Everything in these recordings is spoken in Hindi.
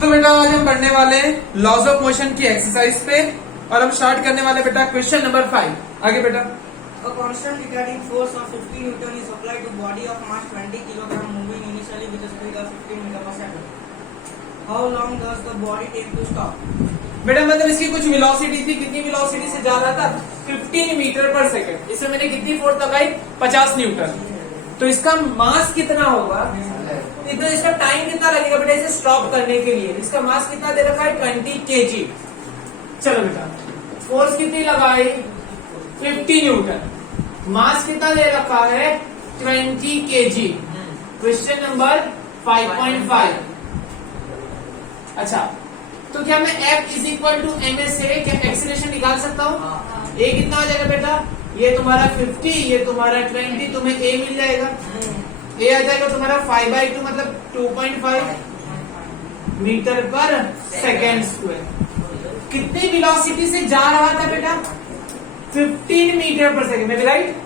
तो बेटा आज हम पढ़ने वाले लॉज ऑफ मोशन की एक्सरसाइज पे और हम स्टार्ट करने वाले बेटा क्वेश्चन नंबर 5। आगे बेटा। A constant retarding force of 50 Newton is applied to body of mass 20 kg moving initially with a speed of 15 meter per second. How long does the body take to stop? बेटा मतलब इसकी कुछ वेलोसिटी थी, कितनी वेलोसिटी से जा रहा था? 15 मीटर पर सेकंड। इसमें मैंने कितनी फोर्स लगाई? 50 न्यूटन। तो इसका मास कितना होगा? तो इसका टाइम कितना लगेगा बेटा इसे स्टॉप करने के लिए? इसका मास कितना दे रखा है? 20 kg। चलो बेटा, फोर्स कितनी लगाई? 50 न्यूटन। मास कितना दे रखा है? 20 kg। Question number 5.5। अच्छा, तो क्या मैं F is equal to M A से क्या एक्सीलरेशन निकाल सकता हूँ? ए कितना हो जाएगा बेटा? ये तुम्हारा 50, ये तुम्हारा 20, तुम्हें ए मिल जाएगा। ए आ जाएगा तुम्हारा 5/2 मतलब 2.5 मीटर पर सेकेंड स्क्वायर। कितनी वेलोसिटी से जा रहा था बेटा? 15 मीटर पर सेकेंड। मैं राइट?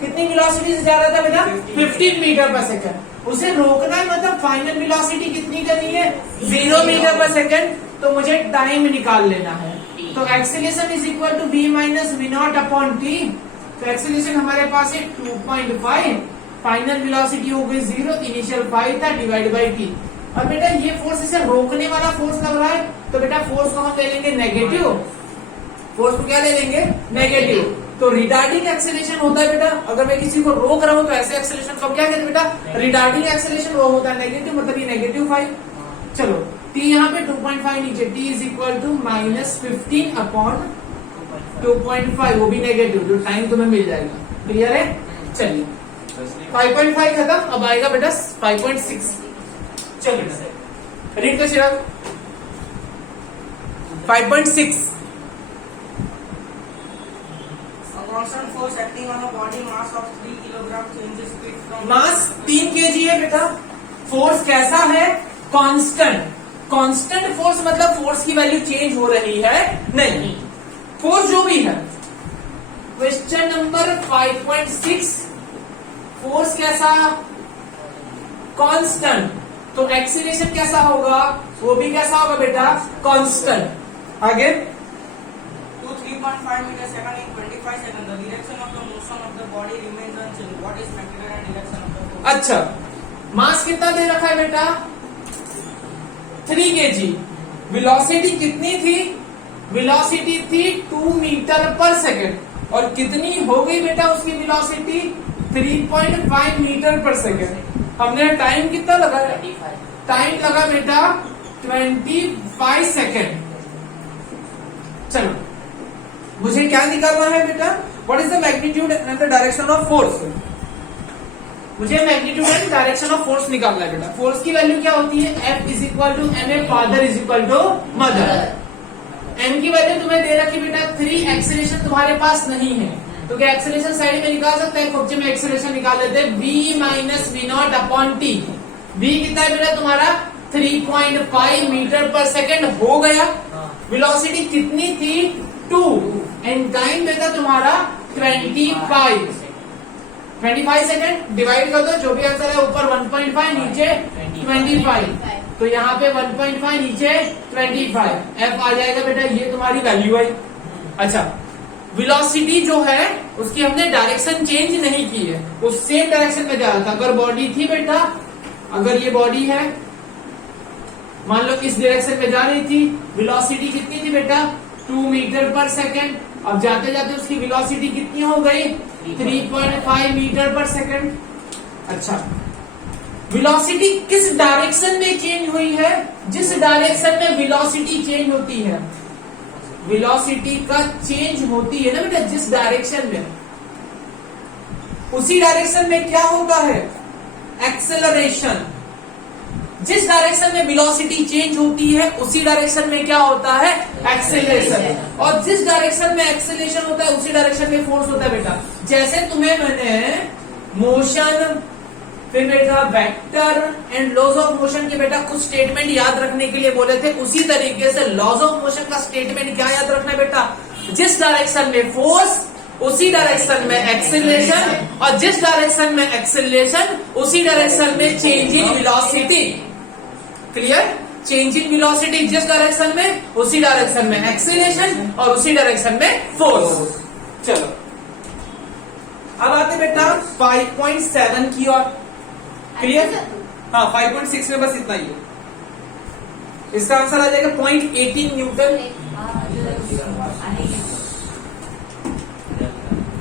कितनी वेलोसिटी से जा रहा था बेटा? 15 मीटर पर सेकेंड। उसे रोकना है मतलब फाइनल वेलोसिटी कितनी करनी है? 0 मीटर पर सेकेंड। तो मुझे टाइम निकाल लेना है। तो acceleration is equal to v minus we not upon t. तो एक्सीलरेशन हमारे पास है 2.5, फाइनल वेलोसिटी हो गई 0, इनिशियल 5 था, डिवाइड बाई टी। और बेटा ये फोर्स इसे रोकने वाला फोर्स लग रहा है, तो बेटा फोर्स को हम ले लेंगे नेगेटिव। फोर्स को क्या ले लेंगे? नेगेटिव। तो रिटार्डिंग एक्सेलरेशन होता है बेटा, अगर मैं किसी को रोक रहा हूं तो ऐसे एक्सेलरेशन को क्या कहते हैं बेटा? Retarding acceleration. वो होता है नेगेटिव, मतलब ये -5। चलो, t यहाँ पे 2.5 नीचे, t is equal to -15 upon 2.5, वो भी नेगेटिव। जो टाइम तुम्हें मिल जाएगा। क्लियर है? चलिए 5.5 खत्म। अब आएगा बेटा 5.6। चलिए रीड कर शिरा। 5.6। Constant force acting on a body mass of 3 kg changes speed from mass 3 kg है बेटा। फोर्स कैसा है? कांस्टेंट। कांस्टेंट फोर्स मतलब फोर्स की वैल्यू चेंज हो रही है नहीं, फोर्स जो भी है। क्वेश्चन नंबर 5.6, फोर्स कैसा? कांस्टेंट। तो एक्सीलरेशन कैसा होगा? वो भी कैसा होगा बेटा? कांस्टेंट। आगे 2 3.5 meter second in 25 seconds. The direction of the motion of the body remains unchanged. What is magnitude and direction of the force? अच्छा, मास कितना दे रखा है बेटा? 3 kg। वेलोसिटी कितनी थी? वेलोसिटी थी 2 मीटर पर सेकेंड। और कितनी हो गई बेटा उसकी वेलोसिटी? 3.5 मीटर पर सेकेंड। हमने टाइम कितना लगा? टाइम लगा बेटा 25 सेकेंड। चलो, मुझे क्या निकालना है बेटा? What is the magnitude and the direction of force? मुझे magnitude and direction of force निकालना है बेटा। फोर्स की वैल्यू क्या होती है? F is equal to M A, father is equal to mother. M की वैल्यू तुम्हें दे रखी बेटा 3। एक्सेलरेशन तुम्हारे पास नहीं है, तो क्या एक्सेलरेशन साइड में निकाल सकते हैं? खुद में एक्सेलरेशन निकाल लेते हैं। v minus we not upon t. v कितना है बेटा तुम्हारा? 3.5 मीटर पर सेकेंड हो गया। वेलोसिटी कितनी थी? 2। एंड टाइम बेटा तुम्हारा 25 सेकेंड। डिवाइड कर दो, जो भी आंसर है ऊपर 1.5 नीचे 25। तो यहाँ पे 1.5 नीचे 25। F आ जाएगा बेटा, ये तुम्हारी वैल्यू है। अच्छा, वेलोसिटी जो है उसकी हमने डायरेक्शन चेंज नहीं की है, उस सेम डायरेक्शन में जा रहा था। अगर बॉडी थी बेटा, अगर ये बॉडी है, मान लो इस डायरेक्शन में जा रही थी, वेलोसिटी कितनी थी बेटा? 2 मीटर पर सेकेंड। अब जाते जाते उसकी वेलोसिटी कितनी हो गई? 3.5 मीटर पर सेकेंड। अच्छा, वेलोसिटी किस डायरेक्शन में चेंज हुई है? जिस डायरेक्शन में वेलोसिटी चेंज होती है, वेलोसिटी का चेंज होती है ना बेटा जिस डायरेक्शन में, उसी डायरेक्शन में क्या होता है? एक्सेलरेशन। जिस डायरेक्शन में वेलोसिटी चेंज होती है उसी डायरेक्शन में क्या होता है? एक्सेलरेशन। और जिस डायरेक्शन में एक्सेलरेशन होता है उसी डायरेक्शन में फोर्स होता है बेटा। जैसे तुम्हें मैंने मोशन, फिर बेटा vector and laws of motion के बेटा कुछ स्टेटमेंट याद रखने के लिए बोले थे, उसी तरीके से लॉज ऑफ मोशन का स्टेटमेंट क्या याद रखना है बेटा? जिस डायरेक्शन में फोर्स उसी डायरेक्शन में एक्सेलरेशन, और जिस डायरेक्शन में एक्सेलरेशन उसी डायरेक्शन में change in velocity. Clear? Change in velocity जिस डायरेक्शन में, उसी डायरेक्शन में एक्सीलरेशन और उसी डायरेक्शन में फोर्स। चलो अब आते बेटा 5.7 की ओर। क्लियर? हाँ 5.6 में बस इतना ही है। इसका आंसर आ जाएगा 0.18 न्यूटन।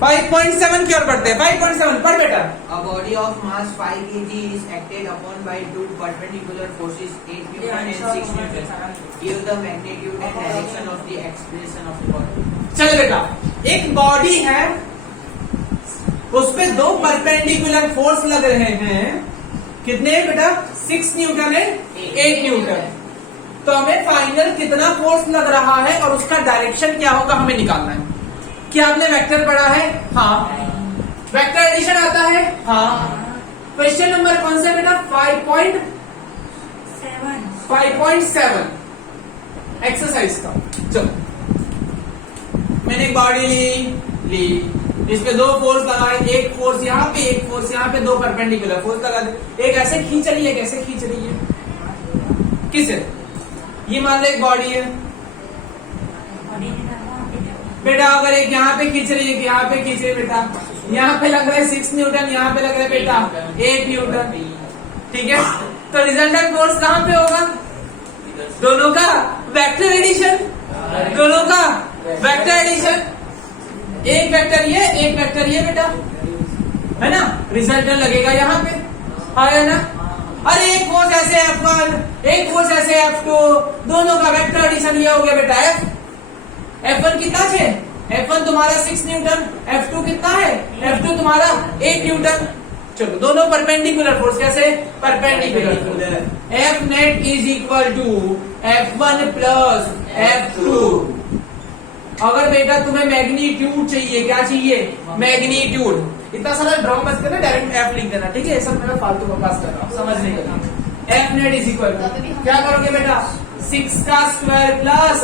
5.7 की ओर बढ़ते हैं। 5.7 पढ़ बेटा। A body of mass 5 kg is acted upon by two perpendicular forces 8 Newton and 6 Newton. Give the magnitude and direction of the acceleration of the body. चलो बेटा, एक बॉडी है, उस पे दो परपेंडिकुलर फोर्स लग रहे हैं। कितने बेटा? 6 न्यूटन है 8 न्यूटन। तो हमें फाइनल कितना फोर्स लग रहा है और उसका डायरेक्शन क्या होगा हमें निकालना है। क्या आपने वेक्टर पढ़ा है? हाँ। वेक्टर एडिशन आता है? हाँ। क्वेश्चन नंबर कौन सा बेटा? 5.7 एक्सरसाइज का। चलो मैंने एक बॉडी ली, इस पे दो फोर्स लगाए, एक फोर्स यहाँ पे, एक फोर्स यहाँ पे, दो परपेंडिकुलर फोर्स लगा दे। एक ऐसे खींच रही है, कैसे खींच रही है? किसे? ये मान लो एक बॉडी है बेटा, अगर एक यहाँ पे खींच रही है, यहाँ पे खींच रही है बेटा, यहाँ पे लग रहा है 6 न्यूटन, यहाँ पे लग रहा है बेटा 8 न्यूटन। ठीक है, तो रिजल्टेंट फोर्स कहाँ पे होगा? दोनों का वेक्टर एडिशन, दोनों का वेक्टर एडिशन। एक वेक्टर ये, एक वेक्टर ये बेटा, है ना? रिजल्टेंट लगेगा यहाँ पे, है ना? अरे एक फोर्स ऐसे F1, एक फोर्स ऐसे F2, दोनों का वेक्टर एडिशन ये हो गया बेटा F1 कितना है? F1 तुम्हारा 6 न्यूटन, F2 कितना है? F2 तुम्हारा 8 न्यूटन। चलो दोनों परपेंडिकुलर फोर्स, कैसे? Perpendicular. F net is equal to F1 plus F2। अगर बेटा तुम्हें मैग्नीट्यूड चाहिए, क्या चाहिए? मैग्नीट्यूड। इतना सारा ड्रॉ मत करना, डायरेक्ट F लिख देना। ठीक है, ये सब मेरा फालतू बकवास कर रहा हूँ, समझ नहीं कर रहा। F net is equal to क्या करोगे बेटा? 6 का स्क्वायर प्लस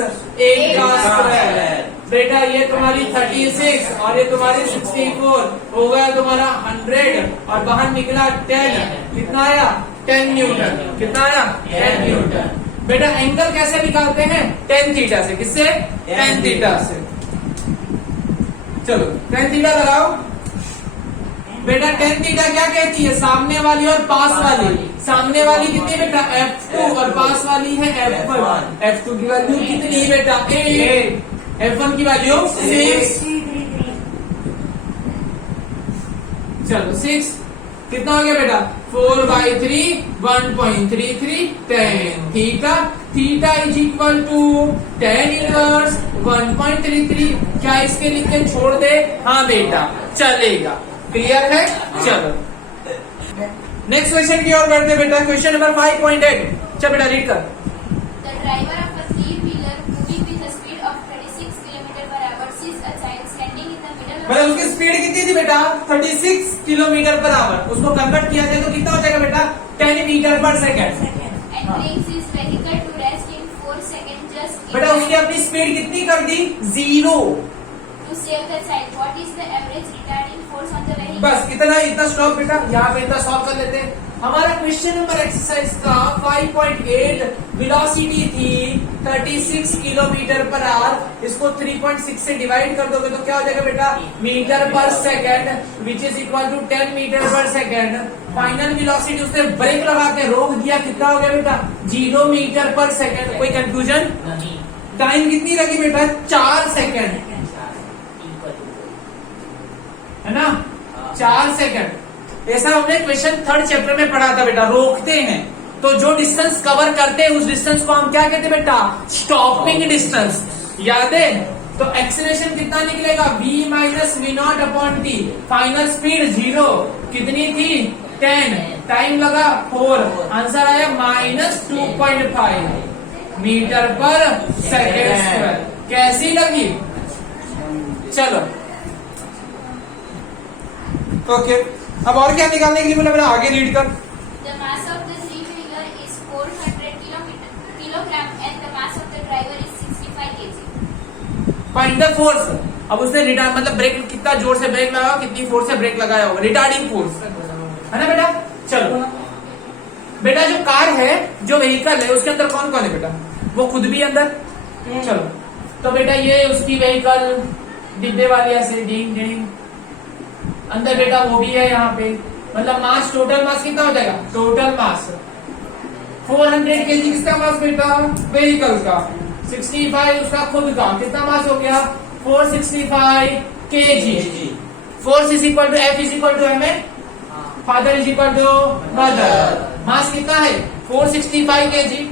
8 का स्क्वायर। बेटा ये तुम्हारी 36 और ये तुम्हारी 64 हो गया तुम्हारा 100 और बाहर निकला 10। कितना आया? 10 न्यूटन। कितना आया? 10 न्यूटन। बेटा एंगल कैसे निकालते हैं? tan थीटा से। किससे? tan थीटा से। चलो tan थीटा लगाओ बेटा। tan थीटा क्या कहती है? सामने वाली और पास वाली। सामने वाली कितनी बेटा? F2 और पास वाली है F1। F2 की वैल्यू कितनी बेटा? 8। F1 की वैल्यू 6। चलो 6 कितना हो गया बेटा? 4/3 1.33 tan theta. Theta is equal to tan inverse 1.33। क्या इसके लिख के छोड़ दे? हाँ बेटा चलेगा। क्लियर है? चलो नेक्स्ट क्वेश्चन की ओर बढ़ते बेटा। Question number 5.8। चल बेटा रीड कर। The driver of a three-wheeler moving with a speed of 36 km/h sees a child standing in the middle of मतलब उसकी स्पीड कितनी थी बेटा? 36 किलोमीटर पर आवर। उसको कन्वर्ट किया जाए तो कितना हो जाएगा बेटा? 10 मीटर पर second. and brings his vehicle to rest in 4 seconds just in बेटा time उसने अपनी स्पीड कितनी कर दी? 0। to save the child. What is the average retarding force on the vehicle? बस इतना स्टॉप बेटा, यहाँ पे इतना सॉल्व कर लेते हैं। हमारा क्वेश्चन नंबर एक्सरसाइज का 5.8 वेलोसिटी थी 36 किलोमीटर पर आवर। इसको 3.6 से डिवाइड कर दोगे तो क्या हो जाएगा बेटा? मीटर पर second which is equal to 10 metre पर सेकेंड। फाइनल वेलोसिटी उसने ब्रेक लगा के रोक दिया, कितना हो गया बेटा? 0 मीटर पर सेकेंड। कोई कंफ्यूजन? टाइम कितनी लगी बेटा? 4 सेकेंड, है ना? 4 सेकेंड। ऐसा हमने क्वेश्चन 3rd चैप्टर में पढ़ा था बेटा। रोकते हैं तो जो डिस्टेंस कवर करते हैं उस डिस्टेंस को हम क्या कहते हैं बेटा? Stopping distance. याद है? तो एक्सीलरेशन कितना निकलेगा? v minus v0/t। Final speed 0 कितनी थी? 10। टाइम लगा 4। आंसर आया -2.5 मीटर पर सेकेंड स्क्वायर। कैसी लगी? चलो ओके अब और क्या निकालने के लिए बोला मेरा? आगे रीड कर। The mass of the three-wheeler is 400 kilogram and the mass of the driver is 65 kg. Find the force. अब उसने रिटार्ड मतलब ब्रेक कितना जोर से ब्रेक लगाया, कितनी फोर्स से ब्रेक लगाया होगा, रिटार्डिंग फोर्स, है ना बेटा? चलो बेटा जो कार है जो जो व्हीकल है उसके अंदर कौन कौन है बेटा? वो खुद भी अंदर। चलो तो बेटा ये उसकी व्हीकल डिब्बे वाली ऐसे डिंग डिंग अंदर बेटा वो भी है यहाँ पे। मतलब मास, टोटल मास कितना हो जाएगा? टोटल मास 400 केजी किसका मास बेटा? व्हीकल का। 65 उसका खुद का। कितना मास हो गया? 465 KG. Force is equal to F is equal to M A, father is equal to mother. Mass कितना है? 465 केजी।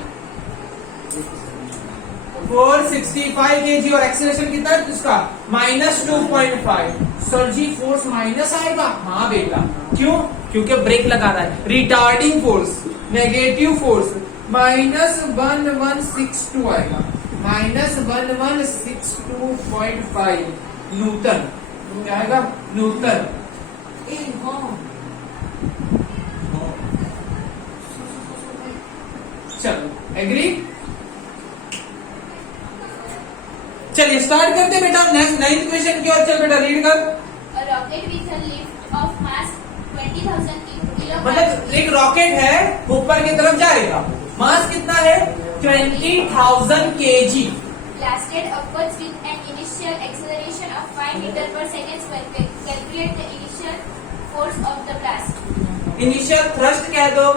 465 केजी और एक्सेलरेशन कितना है उसका? -2.5। सर जी फोर्स माइनस आएगा? हाँ बेटा। क्यों? क्योंकि ब्रेक लगा रहा है। रिटार्डिंग फोर्स, नेगेटिव फोर्स -1162 आएगा। -1162.5 न्यूटन। क्या आएगा? न्यूटन। चलो एग्री? चलिए स्टार्ट करते बेटा नेक्स्ट 9th क्वेश्चन की ओर। चल बेटा रीड कर। Rocket with a lift of mass 20,000 kilogram. मतलब एक रॉकेट है ऊपर की तरफ जाएगा, मास कितना है? 20,000 KG. Blasted upwards with an initial acceleration of 5 meter per second square. Calculate the initial force of the blast. Initial thrust कह दो,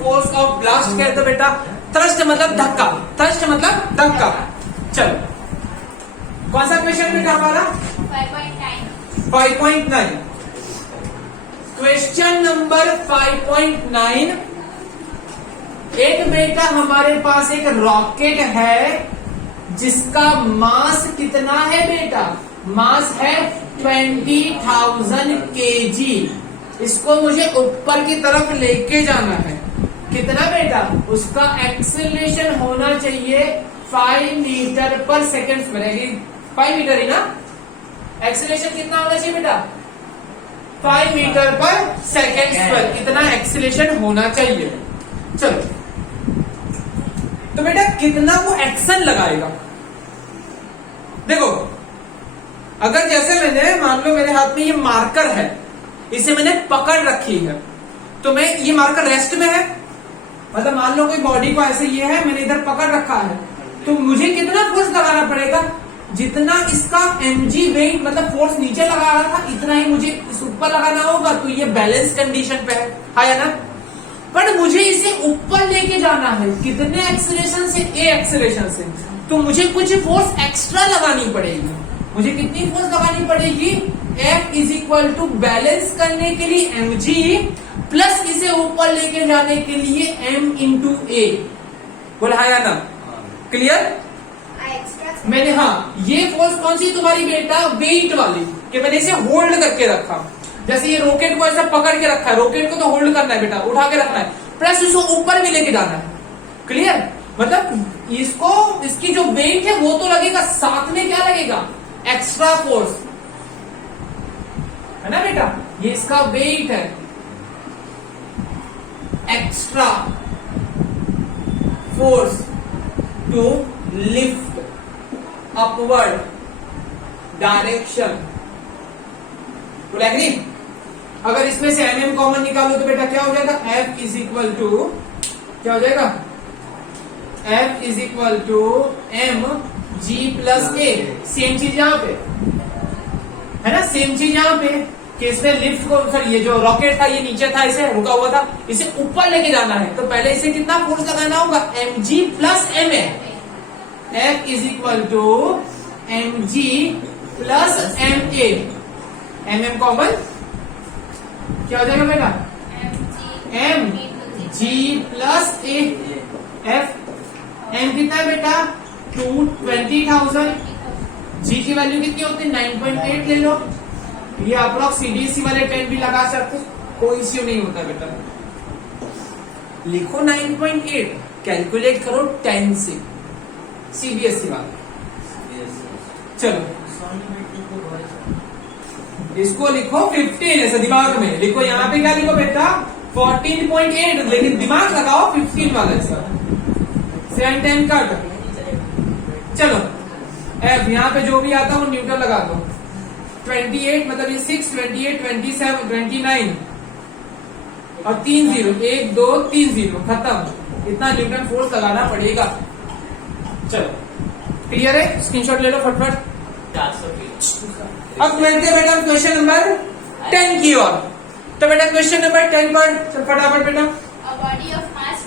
फोर्स ऑफ ब्लास्ट कह दो बेटा। थ्रस्ट मतलब धक्का, थ्रस्ट मतलब धक्का। चलो कौन सा क्वेश्चन बेटा हमारा? 5.9. 5.9। Question number 5.9। एक बेटा हमारे पास एक रॉकेट है जिसका मास कितना है बेटा? मास है 20,000 केजी। इसको मुझे ऊपर की तरफ लेके जाना है। कितना बेटा? उसका एक्सेलरेशन होना चाहिए 5 मीटर पर सेकेंड रहेगी। 5 मीटर ही ना? एक्सेलरेशन कितना होना चाहिए बेटा? 5 मीटर पर सेकेंड स्क्वायर। इतना एक्सेलरेशन होना चाहिए। चलो तो बेटा कितना वो एक्शन लगाएगा? देखो अगर जैसे मैंने मान लो मेरे हाथ में ये मार्कर है, इसे मैंने पकड़ रखी है, तो मैं ये मार्कर रेस्ट में है। मतलब मान लो कोई बॉडी को ऐसे ये है, मैंने इधर पकड़ रखा है, तो मुझे कितना फोर्स लगाना पड़ेगा? जितना इसका mg वेट मतलब फोर्स नीचे लगा रहा था इतना ही मुझे इस ऊपर लगाना होगा। तो ये बैलेंस कंडीशन पे है ना? पर मुझे इसे ऊपर लेके जाना है। कितने एक्सेलरेशन से? ए एक्सेलरेशन से। तो मुझे कुछ फोर्स एक्स्ट्रा लगानी पड़ेगी। मुझे कितनी फोर्स लगानी पड़ेगी? F is equal to balance करने के लिए mg प्लस इसे ऊपर लेके जाने के लिए m इंटू ए। बोला है ना? क्लियर? मैंने हाँ ये फोर्स कौन सी तुम्हारी बेटा? वेट वाली, कि मैंने इसे होल्ड करके रखा। जैसे ये रॉकेट को ऐसा पकड़ के रखा है, रॉकेट को तो होल्ड करना है बेटा, उठा के रखना है, प्लस इसको ऊपर भी लेके जाना है। क्लियर? मतलब इसको इसकी जो वेट है वो तो लगेगा, साथ में क्या लगेगा? एक्स्ट्रा फोर्स है ना बेटा? ये इसका वेट है, extra force to lift upward direction. Agree? अगर इसमें से mm कॉमन निकालो तो बेटा क्या हो जाएगा? F इज इक्वल टू क्या हो जाएगा? F is equal to m g plus A. सेम चीज यहाँ पे है ना? सेम चीज यहाँ पे कि इसमें लिफ्ट को, सर ये जो रॉकेट था ये नीचे था, इसे रुका हुआ था, इसे ऊपर लेके जाना है, तो पहले इसे कितना फोर्स लगाना होगा? mg plus ma। F is equal to mg plus ma। mm common क्या हो जाएगा बेटा? mg प्लस a। F m कितना है बेटा? 20,000। g की वैल्यू कितनी होती है? 9.8 ले लो। ये अप्रोक्स सीबीएसई वाले 10 भी लगा सकते, कोई इश्यू नहीं होता बेटा। लिखो 9.8, कैलकुलेट करो 10 से, सीबीएसई वाले। चलो इसको लिखो 15 ऐसा दिमाग में लिखो। यहाँ पे क्या लिखो बेटा? 14.8, लेकिन दिमाग लगाओ 15 वाला सर। 7 10 कट। चलो F यहाँ पे जो भी आता है वो न्यूटन लगा दो। 28 मतलब ये 6, 28, 27, 29 और 3 0, 1 2 3 0 खत्म। इतना न्यूटन फोर्स लगाना पड़ेगा। चलो क्लियर है, स्क्रीनशॉट ले लो फटफट। 400 किलो। अब मिलते हैं बेटा क्वेश्चन नंबर 10 की ओर। तो बेटा क्वेश्चन नंबर 10 पर चल फटाफट बेटा। A body of mass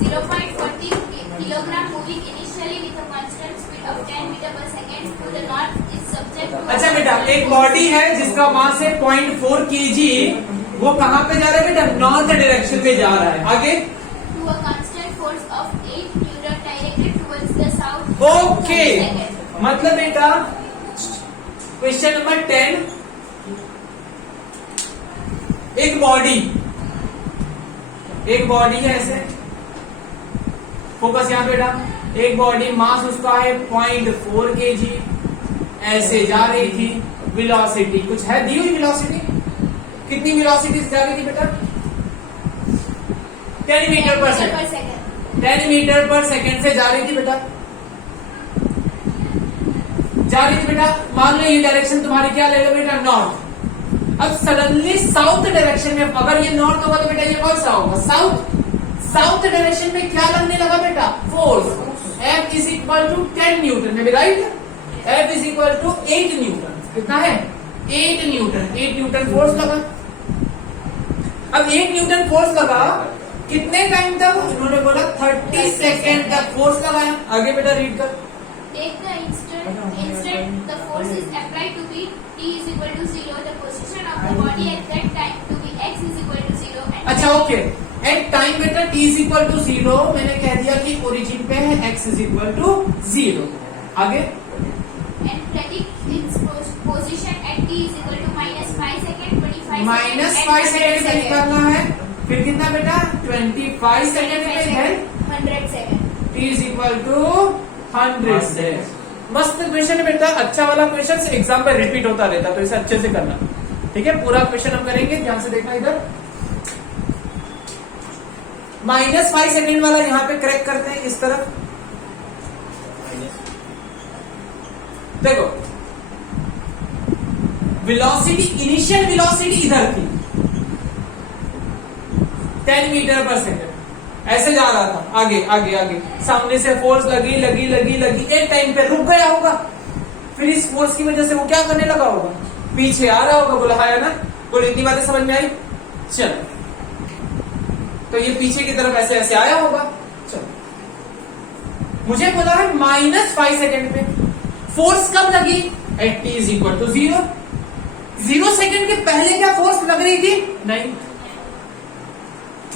0.40 kilogram moving initially with a constant speed of 10 meter per second to the north is subject to अच्छा बेटा, एक बॉडी है जिसका मास है 0.4 kg, वो कहाँ पे जा रहा है बेटा? नॉर्थ डायरेक्शन में जा रहा है। आगे to a constant force of 8 Newton directed towards the south. Okay, per second. मतलब बेटा क्वेश्चन नंबर 10, एक बॉडी है ऐसे, फोकस यहाँ बेटा, एक बॉडी मास उसका है 0.4 kg, ऐसे जा रही थी। वेलोसिटी कुछ है दी हुई, वेलोसिटी कितनी वेलोसिटी जा रही थी बेटा? 10 मीटर पर सेकंड। 10 मीटर पर सेकंड से जा रही थी बेटा, जा रही थी बेटा। मान लो ये डायरेक्शन तुम्हारी क्या ले लो बेटा? नॉर्थ। अब सडनली साउथ डायरेक्शन में, अगर ये नॉर्थ होगा तो बेटा ये कौन सा होगा? साउथ। साउथ डायरेक्शन में क्या लगने लगा बेटा? Force. F is equal to 10 newton है, right? F is equal to 8 newton. कितना है? 8 न्यूटन। 8 न्यूटन फोर्स लगा। अब 8 न्यूटन फोर्स लगा, कितने टाइम तक? उन्होंने बोला 30 सेकेंड तक फोर्स लगाया। आगे बेटा रीड कर। Take the instant the force is applied to be t is equal to 0. The position of the body at that time to be x is equal to 0. And अच्छा ओके, एट टाइम बेटा t इज इक्वल टू 0, मैंने कह दिया कि ओरिजिन पे है x इज इक्वल टू 0। आगे and predict its position at t is equal to -5 second, 25 minus second, 5 and second 100 पे निकालना है। फिर कितना बेटा? 25 सेकेंड पे है, 100 second. t is equal to 100। मस्त क्वेश्चन है बेटा, अच्छा वाला क्वेश्चन एग्जाम पे रिपीट होता रहता, तो इसे अच्छे से करना। ठीक है, पूरा क्वेश्चन हम करेंगे, ध्यान से देखना। इधर -5 सेकेंड वाला यहाँ पे करेक्ट करते हैं, इस तरफ देखो। वेलोसिटी, इनिशियल वेलोसिटी इधर थी 10 मीटर पर सेकेंड, ऐसे जा रहा था। आगे आगे आगे सामने से फोर्स लगी लगी लगी लगी, एक टाइम पे रुक गया होगा। फिर इस फोर्स की वजह से वो क्या करने लगा होगा? पीछे आ रहा होगा। बोला है ना? बोल, इतनी बातें समझ में आई? चलो, तो ये पीछे की तरफ ऐसे ऐसे आया होगा। चलो, मुझे बोला है -5 सेकेंड पे फोर्स कब लगी? At t is equal to 0। 0 second के पहले क्या फोर्स लग रही थी? नहीं।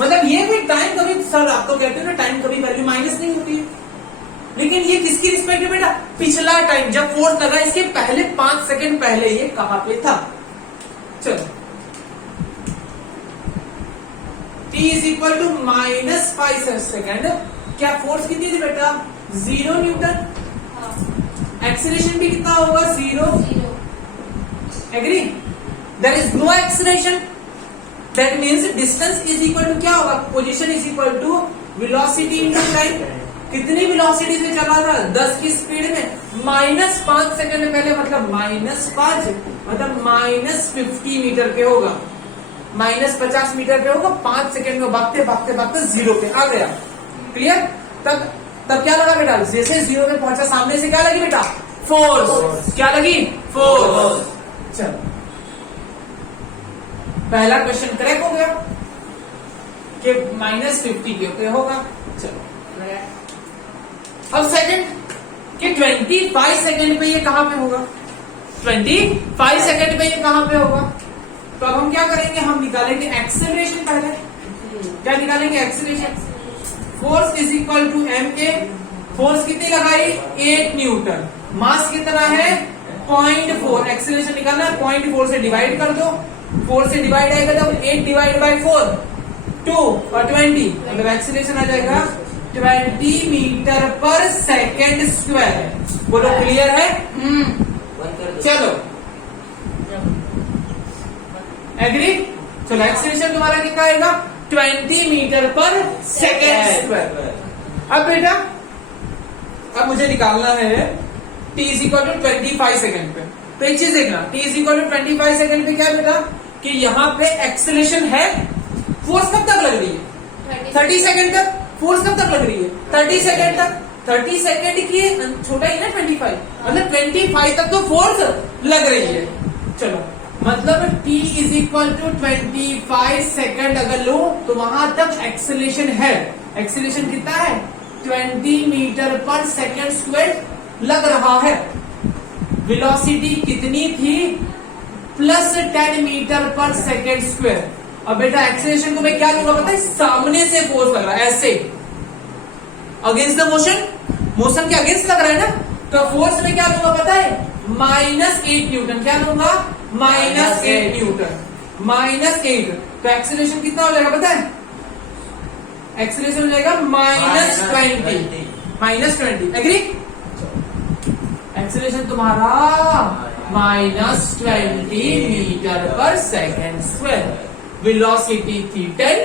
मतलब ये भी टाइम कभी, सर आप तो कहते हो ना टाइम कभी वैल्यू माइनस नहीं होती है, लेकिन ये किसकी रिस्पेक्ट है बेटा? पिछला टाइम जब फोर्स लगा, इसके पहले 5 सेकेंड पहले ये कहां पे था? चलो, t is equal to -5 second, क्या फोर्स कितनी थी बेटा? 0 न्यूटन। एक्सीलरेशन भी कितना होगा? 0। Agree? There is no acceleration, that means distance is equal to क्या होगा? Position is equal to velocity into time. कितनी वेलोसिटी से चला था? 10 की स्पीड में। -5 सेकंड पहले, मतलब -5 मतलब -50 मीटर पे होगा, -50 मीटर पे होगा। 5 सेकंड में भागते भागते भागते 0 पे आ गया। क्लियर? तब क्या लगा बेटा? जैसे 0 पे पहुंचा, सामने से क्या लगी बेटा? फोर्स। क्या लगी? फोर्स। चलो, पहला क्वेश्चन करेक्ट हो गया कि -50 पे होगा। चलो, अब सेकंड कि 25 सेकंड पे ये कहां पे होगा? 25 सेकंड पे ये कहां पे होगा? तो अब हम क्या करेंगे? हम निकालेंगे एक्सेलरेशन पहले। क्या निकालेंगे? Acceleration. Force is equal to ma। Force कितनी लगाई? 8 न्यूटन। मास कितना है? 0.4। एक्सेलरेशन निकालना है, 0.4 से डिवाइड कर दो। 4 से डिवाइड आएगा जब 8 डिवाइड बाई 4 2 और 20, मतलब एक्सीलरेशन आ जाएगा 20 मीटर पर सेकेंड स्क्वायर। बोलो क्लियर है? चलो, एग्री? चलो, एक्सीलरेशन तुम्हारा कितना आएगा? 20 मीटर पर सेकेंड स्क्वायर। अब बेटा, अब मुझे निकालना है t is equal to 25 second पे। तो एक चीज देखना, t is equal to 25 second पे क्या है बेटा? कि यहाँ पे एक्सेलरेशन है। फोर्स कब तक लग रही है? 30 सेकेंड तक। फोर्स कब तक लग रही है? 30 सेकेंड तक। 30 सेकेंड की छोटा ही ना 25, मतलब 25 तक तो फोर्स लग रही है। चलो मतलब t is equal to 25 second अगर लो तो वहां तक एक्सेलेरेशन है। एक्सेलेरेशन कितना है? 20 मीटर पर सेकेंड स्क्वायर लग रहा है। वेलोसिटी कितनी थी? प्लस 10 मीटर पर सेकेंड स्क्वायर। अब बेटा एक्सेलरेशन को मैं क्या लूंगा पता है? सामने से फोर्स लग रहा है, ऐसे अगेंस्ट द मोशन, मोशन के अगेंस्ट लग रहा है ना, तो फोर्स में क्या लूंगा पता है? -8 न्यूटन। क्या लूंगा? -8 न्यूटन। -8 तो एक्सेलरेशन कितना हो जाएगा पता है? एक्सेलरेशन हो जाएगा -20। एग्री? एक्सेलरेशन तुम्हारा -20 मीटर पर सेकेंड स्क्वायर। वेलोसिटी थी 10,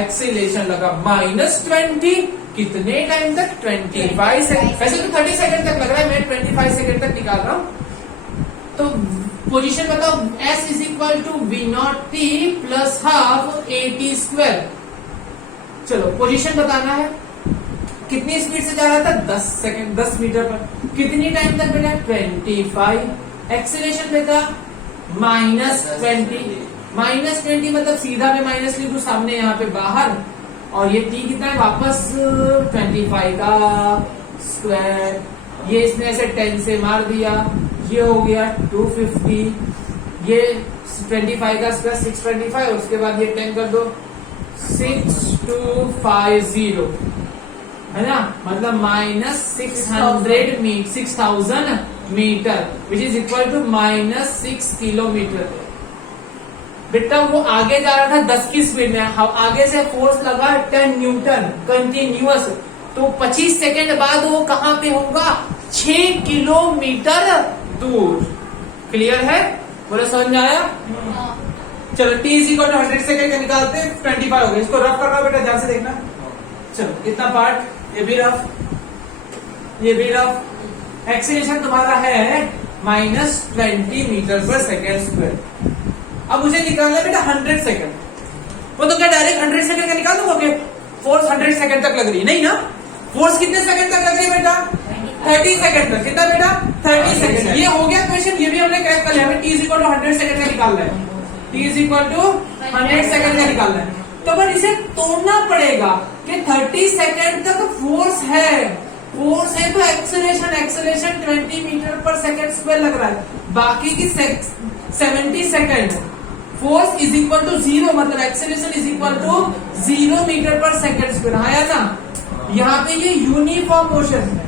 एक्सेलरेशन लगा -20। कितने टाइम तक? 25 सेकेंड। वैसे तो 30 सेकेंड तक लग रहा है, मैं 25 सेकेंड तक निकाल रहा हूं। तो पोजीशन बताओ। S is equal to V0t plus half AT square. चलो पोजीशन बताना है। कितनी स्पीड से जा रहा था? 10 सेकेंड, 10 मीटर पर। कितनी टाइम तक बेटा? 25। एक्सेलरेशन बेटा -20। -20 मतलब सीधा में माइनस लिख दू सामने यहाँ पे बाहर, और ये t कितना है? वापस 25 का स्क्वायर। ये इसने ऐसे 10 से मार दिया, ये हो गया 250। ये 25 का स्क्वायर 625, और उसके बाद ये 10 कर दो 6250, है ना, मतलब -6000 metre which is equal to -6 kilometre. बेटा वो आगे जा रहा था 10 की स्पीड में, आगे से फोर्स लगा 10 न्यूटन कंटिन्यूअस, तो 25 सेकेंड बाद वो कहां पे होगा? 6 किलोमीटर दूर। क्लियर है? बोले समझ में आया? चलो t is equal to 100 second का निकालते हैं, 25 हो गया। इसको रफ करना बेटा, ध्यान से देखना। चलो इतना पार्ट, ये भी रफ, ये भी रफ। एक्सेलरेशन तुम्हारा है -20 मीटर पर सेकेंड स्क्वायर। अब मुझे निकालना है बेटा 100 सेकेंड। वो तो क्या डायरेक्ट 100 सेकेंड का निकाल दूंगा? फोर्स 100 सेकेंड तक लग रही है, नहीं ना? फोर्स कितने सेकेंड तक लग रही है बेटा? 30 सेकेंड तक। कितना बेटा? 30 सेकेंड। ये हो गया क्वेश्चन, ये भी हमने क्रैक कर लिया। हमें t is equal to 100 second का निकालना है। t is equal to 100 second का निकालना है। तो पर इसे तोड़ना पड़ेगा कि 30 सेकेंड तक फोर्स है, फोर्स है तो एक्सेलरेशन 20 मीटर पर सेकेंड स्क्वायर लग रहा है। बाकी की 70 second force is equal to 0, मतलब acceleration is equal to 0 metre पर सेकेंड स्क्वायर। आया ना? यहाँ पे ये यूनिफॉर्म मोशन है,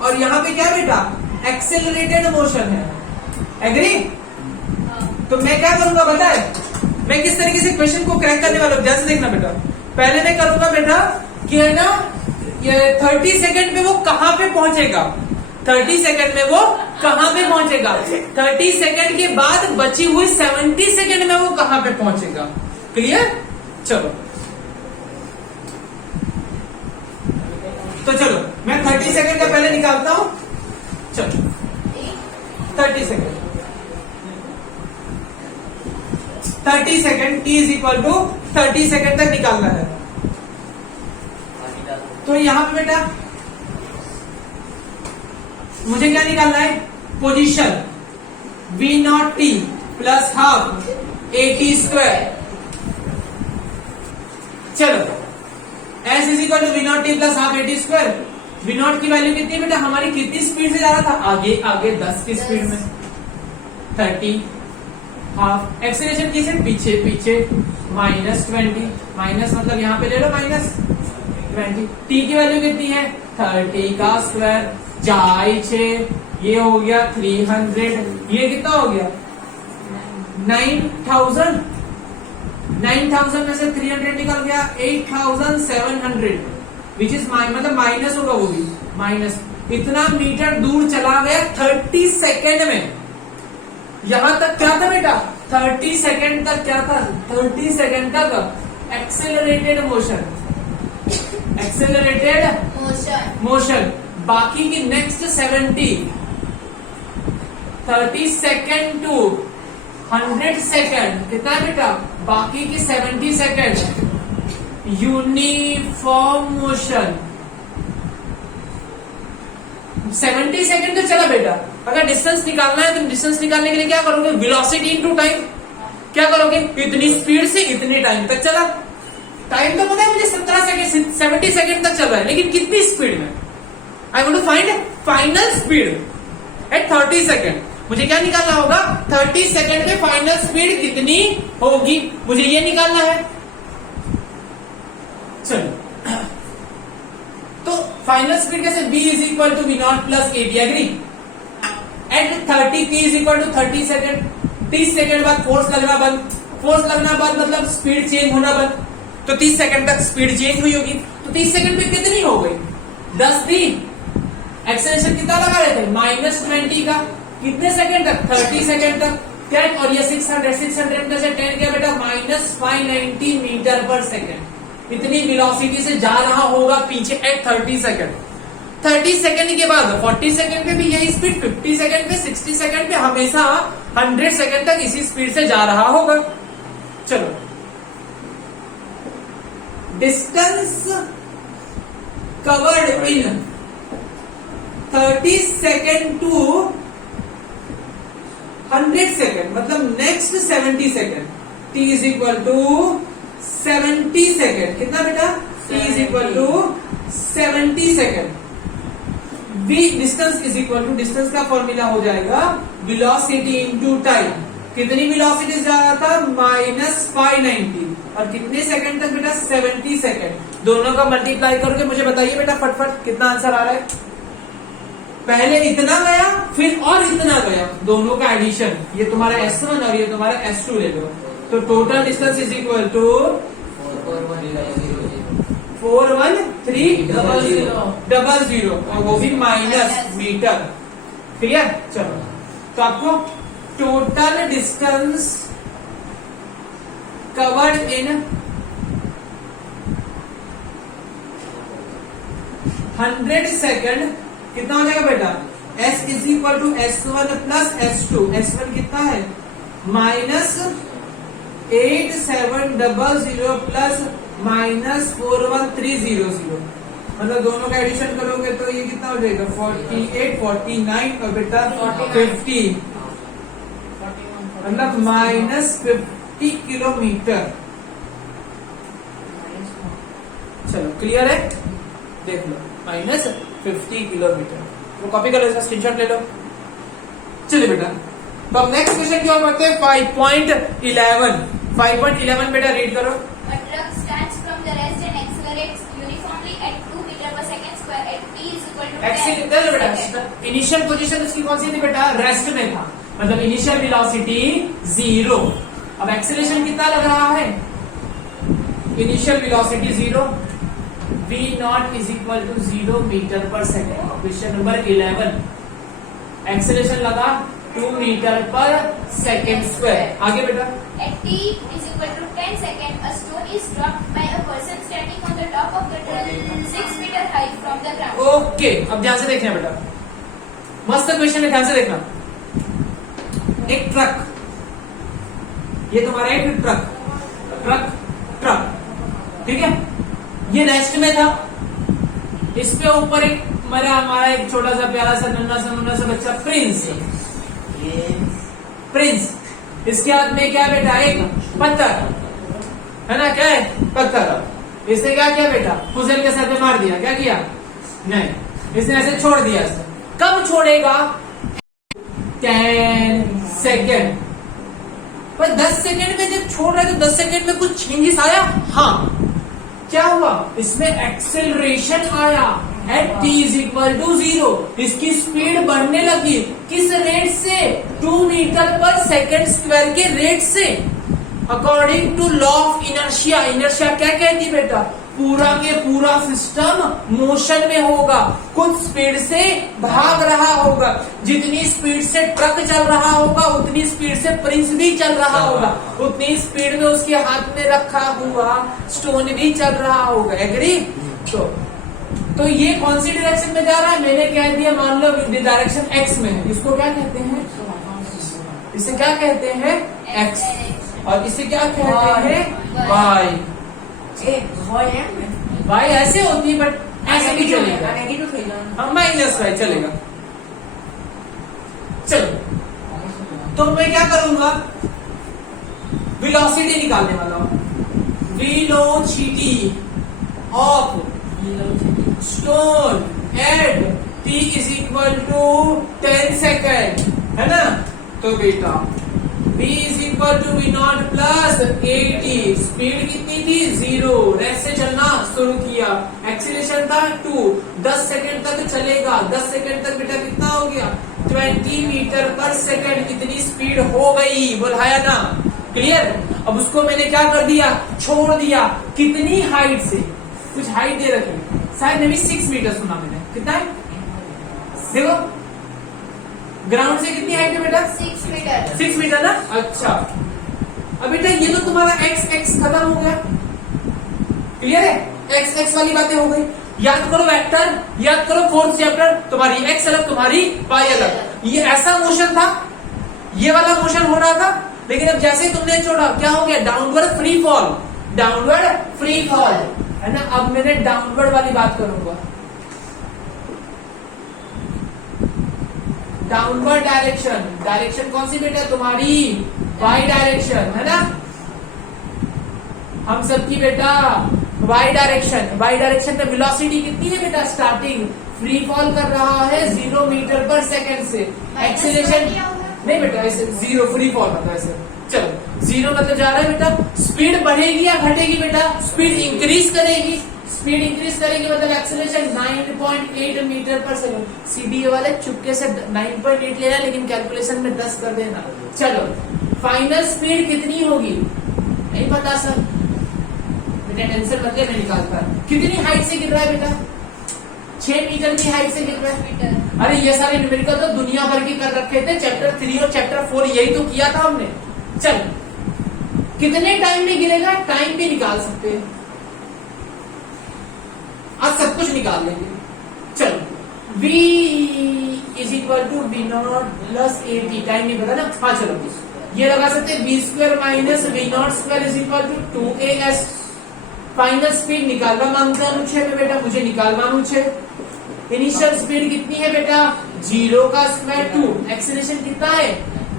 और यहाँ पे क्या बेटा? एक्सेलरेटेड मोशन है। एग्री? तो मैं क्या करूंगा बताए? मैं किस तरीके से क्वेश्चन को क्रैक करने वाला हूं, जैसे देखना बेटा। पहले मैं करूंगा बेटा कि है ना, ये 30 सेकेंड में वो कहां पे पहुंचेगा? 30 सेकेंड में वो कहां पे पहुंचेगा? 30 सेकेंड के बाद बची हुई 70 सेकेंड में वो कहां पे पहुंचेगा? क्लियर? चलो तो चलो मैं 30 सेकेंड का पहले निकालता हूं। चलो 30 second, 30 second, t is equal to 30 second तक निकालना है। तो यहां पे बेटा मुझे क्या निकालना है? Position V0t plus half AT square. चलो S is equal to V0t plus half AT square. V0 की वैल्यू कितनी बेटा? हमारी कितनी स्पीड से जा रहा था? आगे आगे 10 की स्पीड में, 30 हाफ। एक्सेलरेशन किसे? पीछे पीछे, -20, माइनस मतलब यहाँ पे ले लो -20। t की वैल्यू कितनी है? 30 का स्क्वायर, 4 ये हो गया 300, ये कितना हो गया? 9000। 9000 में से 300 निकल गया 8700, विच इज मतलब माइनस होगा, वो भी माइनस। इतना मीटर दूर चला गया 30 सेकेंड में। यहां तक क्या था बेटा? 30 सेकेंड तक क्या था? 30 सेकेंड तक एक्सेलरेटेड मोशन, एक्सेलरेटेड मोशन। बाकी की नेक्स्ट 30 सेकेंड टू 100 सेकेंड कितना है बेटा? बाकी की 70 सेकेंड यूनिफॉर्म मोशन 70 सेकंड तो चला बेटा। अगर डिस्टेंस निकालना है तो डिस्टेंस निकालने के लिए क्या करोगे, वेलोसिटी इनटू टाइम। क्या करोगे, इतनी स्पीड से इतने टाइम तक चला। टाइम तो पता है मुझे 17 सेकंड 70 सेकंड तक चल रहा है, लेकिन कितनी स्पीड में। I want to find final speed at 30 second. मुझे क्या निकालना होगा, 30 सेकंड में फाइनल स्पीड कितनी होगी, मुझे ये निकालना है। चलो तो फाइनल स्पीड कैसे, b is equal to V not plus A B, agree. At 30 p is equal to 30 second. 30 second बाद फोर्स लगना बंद, फोर्स लगना बंद मतलब स्पीड चेंज होना बंद। तो 30 सेकंड तक स्पीड चेंज हुई होगी। तो 30 सेकंड में कितनी हो गई, 10 दी। एक्सेलरेशन कितना लगा रहे थे, -20 का। कितने सेकंड तक, 30 सेकंड तक। क्या, और ये 600 में से 10 क्या बेटा, -590 मीटर पर सेकंड। इतनी वेलोसिटी से जा रहा होगा पीछे एट 30 सेकंड। 30 सेकंड के बाद 40 सेकंड पे भी यही स्पीड, 50 सेकंड पे, 60 सेकंड पे, हमेशा 100 सेकंड तक इसी स्पीड से जा रहा होगा। चलो, distance covered in 30 second to 100 second मतलब next 70 second. t is equal to 70 second. कितना बेटा, t is equal to 70 second. v distance is equal to, distance का फॉर्मूला हो जाएगा वेलोसिटी इनटू टाइम। कितनी वेलोसिटी से जा रहा था, -590। और कितने सेकंड तक बेटा, 70 सेकंड। दोनों का मल्टीप्लाई करके मुझे बताइए बेटा फटफट कितना आंसर आ रहा है। पहले इतना गया फिर और इतना गया, दोनों का एडिशन। ये तुम्हारा S1 और ये तुम्हारा S2 ले लो। तो total distance is equal to 41300 और वो भी माइनस मीटर। क्लियर। चलो, तो आपको total distance covered in 100 second कितना हो जाएगा बेटा, S is equal to S1 plus S2। S1 कितना है, -8700 प्लस -41300। मतलब दोनों का एडिशन करोगे तो ये कितना हो जाएगा, 48, 49 और बेटा 50, मतलब -50 किलोमीटर। चलो क्लियर है, देख लो, -50 किलोमीटर। तो कॉपी कर लो, इसका स्क्रीनशॉट ले लो। चलिए बेटा, तो अब नेक्स्ट क्वेश्चन की ओर बढ़ते हैं। 5.11 बेटा रीड करो। A truck stands from the rest and accelerates uniformly at 2 meter per second square at t is equal to 10 बेटा इनिशियल पोजीशन उसकी कौन सी थी बेटा, रेस्ट में था, मतलब इनिशियल वेलोसिटी 0। अब एक्सेलरेशन कितना लग रहा है, initial velocity 0, v naught is equal to 0 metre पर सेकेंड। क्वेश्चन नंबर 11, एक्सेलरेशन लगा 2 मीटर पर सेकेंड स्क्वायर। आगे बेटा, at t is equal to 10 second a stone is dropped by a person standing on the top of the truck 6 meter high from the ground. Okay, अब ध्यान से देखना बेटा, मस्त क्वेश्चन है, ध्यान से देखना। एक ट्रक, ये तुम्हारा एक ट्रक, ठीक है, ये रेस्ट में था। इस पे ऊपर एक हमारा एक छोटा सा प्यारा सा नन्ना सा बच्चा प्रिंस। इसके हाथ में क्या बेटा, एक पत्थर है ना, क्या है, पत्थर। इसने क्या किया बेटा, फुजल के सर पे मार दिया। क्या किया, नहीं, इसने ऐसे छोड़ दिया। कब छोड़ेगा, 10 सेकेंड पर। 10 सेकेंड में जब छोड़ रहा है तो 10 सेकेंड में कुछ चेंजेस आया। हाँ, क्या हुआ, इसमें एक्सेलरेशन आया at t is equal to 0। इसकी स्पीड बढ़ने लगी, किस रेट से, 2 मीटर पर सेकेंड स्क्वायर के रेट से, according to law of inertia. Inertia क्या कहती है बेटा, पूरा के पूरा सिस्टम मोशन में होगा, कुछ स्पीड से भाग रहा होगा। जितनी स्पीड से ट्रक चल रहा होगा उतनी स्पीड से प्रिंस भी चल रहा होगा, उतनी स्पीड में उसके हाथ में रखा हुआ स्टोन भी चल रहा होगा। एग्री। तो ये कौन सी डायरेक्शन में जा रहा है, मैंने कह दिया, मान लो डायरेक्शन एक्स में है। इसको क्या कहते हैं, इसे क्या कहते हैं, एक्स, और इसे क्या कहते हैं, वाई। वाई ऐसे होती है बट ऐसे भी चलेगा, नेगेटिव થઈ જવાનું हाँ माइनस वाई चलेगा। चलो तो मैं क्या करूंगा, वेलोसिटी निकालने वाला हूं। Velocity of stone at t is equal to 10 second, है ना। तो बेटा v is equal to V not plus 80, speed कितनी थी 0, रेस्ट से चलना शुरू किया, एक्सीलरेशन था 2, 10 सेकेंड तक चलेगा, 10 सेकेंड तक बेटा कितना हो गया 20 मीटर पर सेकेंड, कितनी स्पीड हो गई, बोलाया ना, क्लियर। अब उसको मैंने क्या कर दिया, छोड़ दिया, कितनी हाइट से, कुछ हाइट दे रखी, शायद मे भी 6 मीटर सुना मैंने, कितना है देखो, ग्राउंड से कितनी हाइट है बेटा 6 मीटर 6 मीटर ना। अच्छा अब बेटा ये तो तुम्हारा x x खत्म हो गया, क्लियर है, x x वाली बातें हो गई। याद करो वेक्टर, याद करो फोर्थ चैप्टर, तुम्हारी x अलग तुम्हारी y अलग, ये ऐसा मोशन था, ये वाला मोशन हो रहा था, लेकिन अब जैसे तुमने छोड़ा क्या हो गया, downward free fall, downward free fall, है ना। अब मैंने डाउनवर्ड वाली बात करूंगा, डाउनवर्ड डायरेक्शन, डायरेक्शन कौन सी बेटा तुम्हारी वाई डायरेक्शन, है ना। हम सबकी बेटा वाई डायरेक्शन, वाई डायरेक्शन में वेलोसिटी कितनी है बेटा, स्टार्टिंग फ्री फॉल कर रहा है 0 मीटर पर सेकंड से, एक्सीलरेशन नहीं बेटा ऐसे 0 फ्री फॉल मतलब ऐसे, चलो 0 मतलब जा रहा है बेटा, स्पीड बढ़ेगी या घटेगी बेटा, स्पीड इंक्रीज करेगी, स्पीड इंक्रीज करेगी मतलब एक्सेलरेशन 9.8 मीटर पर सेकंड। सीबीए वाले चुपके से 9.8 लेना, लेकिन कैलकुलेशन में 10 कर देना। चलो फाइनल स्पीड कितनी होगी नहीं पता सर, बेटा टेंशन मत ले, मैं निकालता। कितनी हाइट से गिर रहा है बेटा, 6 मीटर की हाइट से गिर रहा है। मीटर। अरे ये सारे न्यूमेरिकल तो दुनिया भर की कर रखे थे, चैप्टर 3 और चैप्टर 4 यही तो किया था हमने। चल कितने टाइम में गिरेगा, टाइम भी निकाल सकते हैं, आज सब कुछ निकाल लेंगे। चलो v is equal to V not plus 80, time नहीं पता ना, हाँ चलो ये लगा सकते हैं, V square minus we not square is equal to 2as। Final speed निकालवा मांगता है अनुच्छेद में बेटा, मुझे निकालवा अनुच्छेद। इनिशियल स्पीड कितनी है बेटा 0 का स्क्वायर 2, एक्सीलरेशन कितना है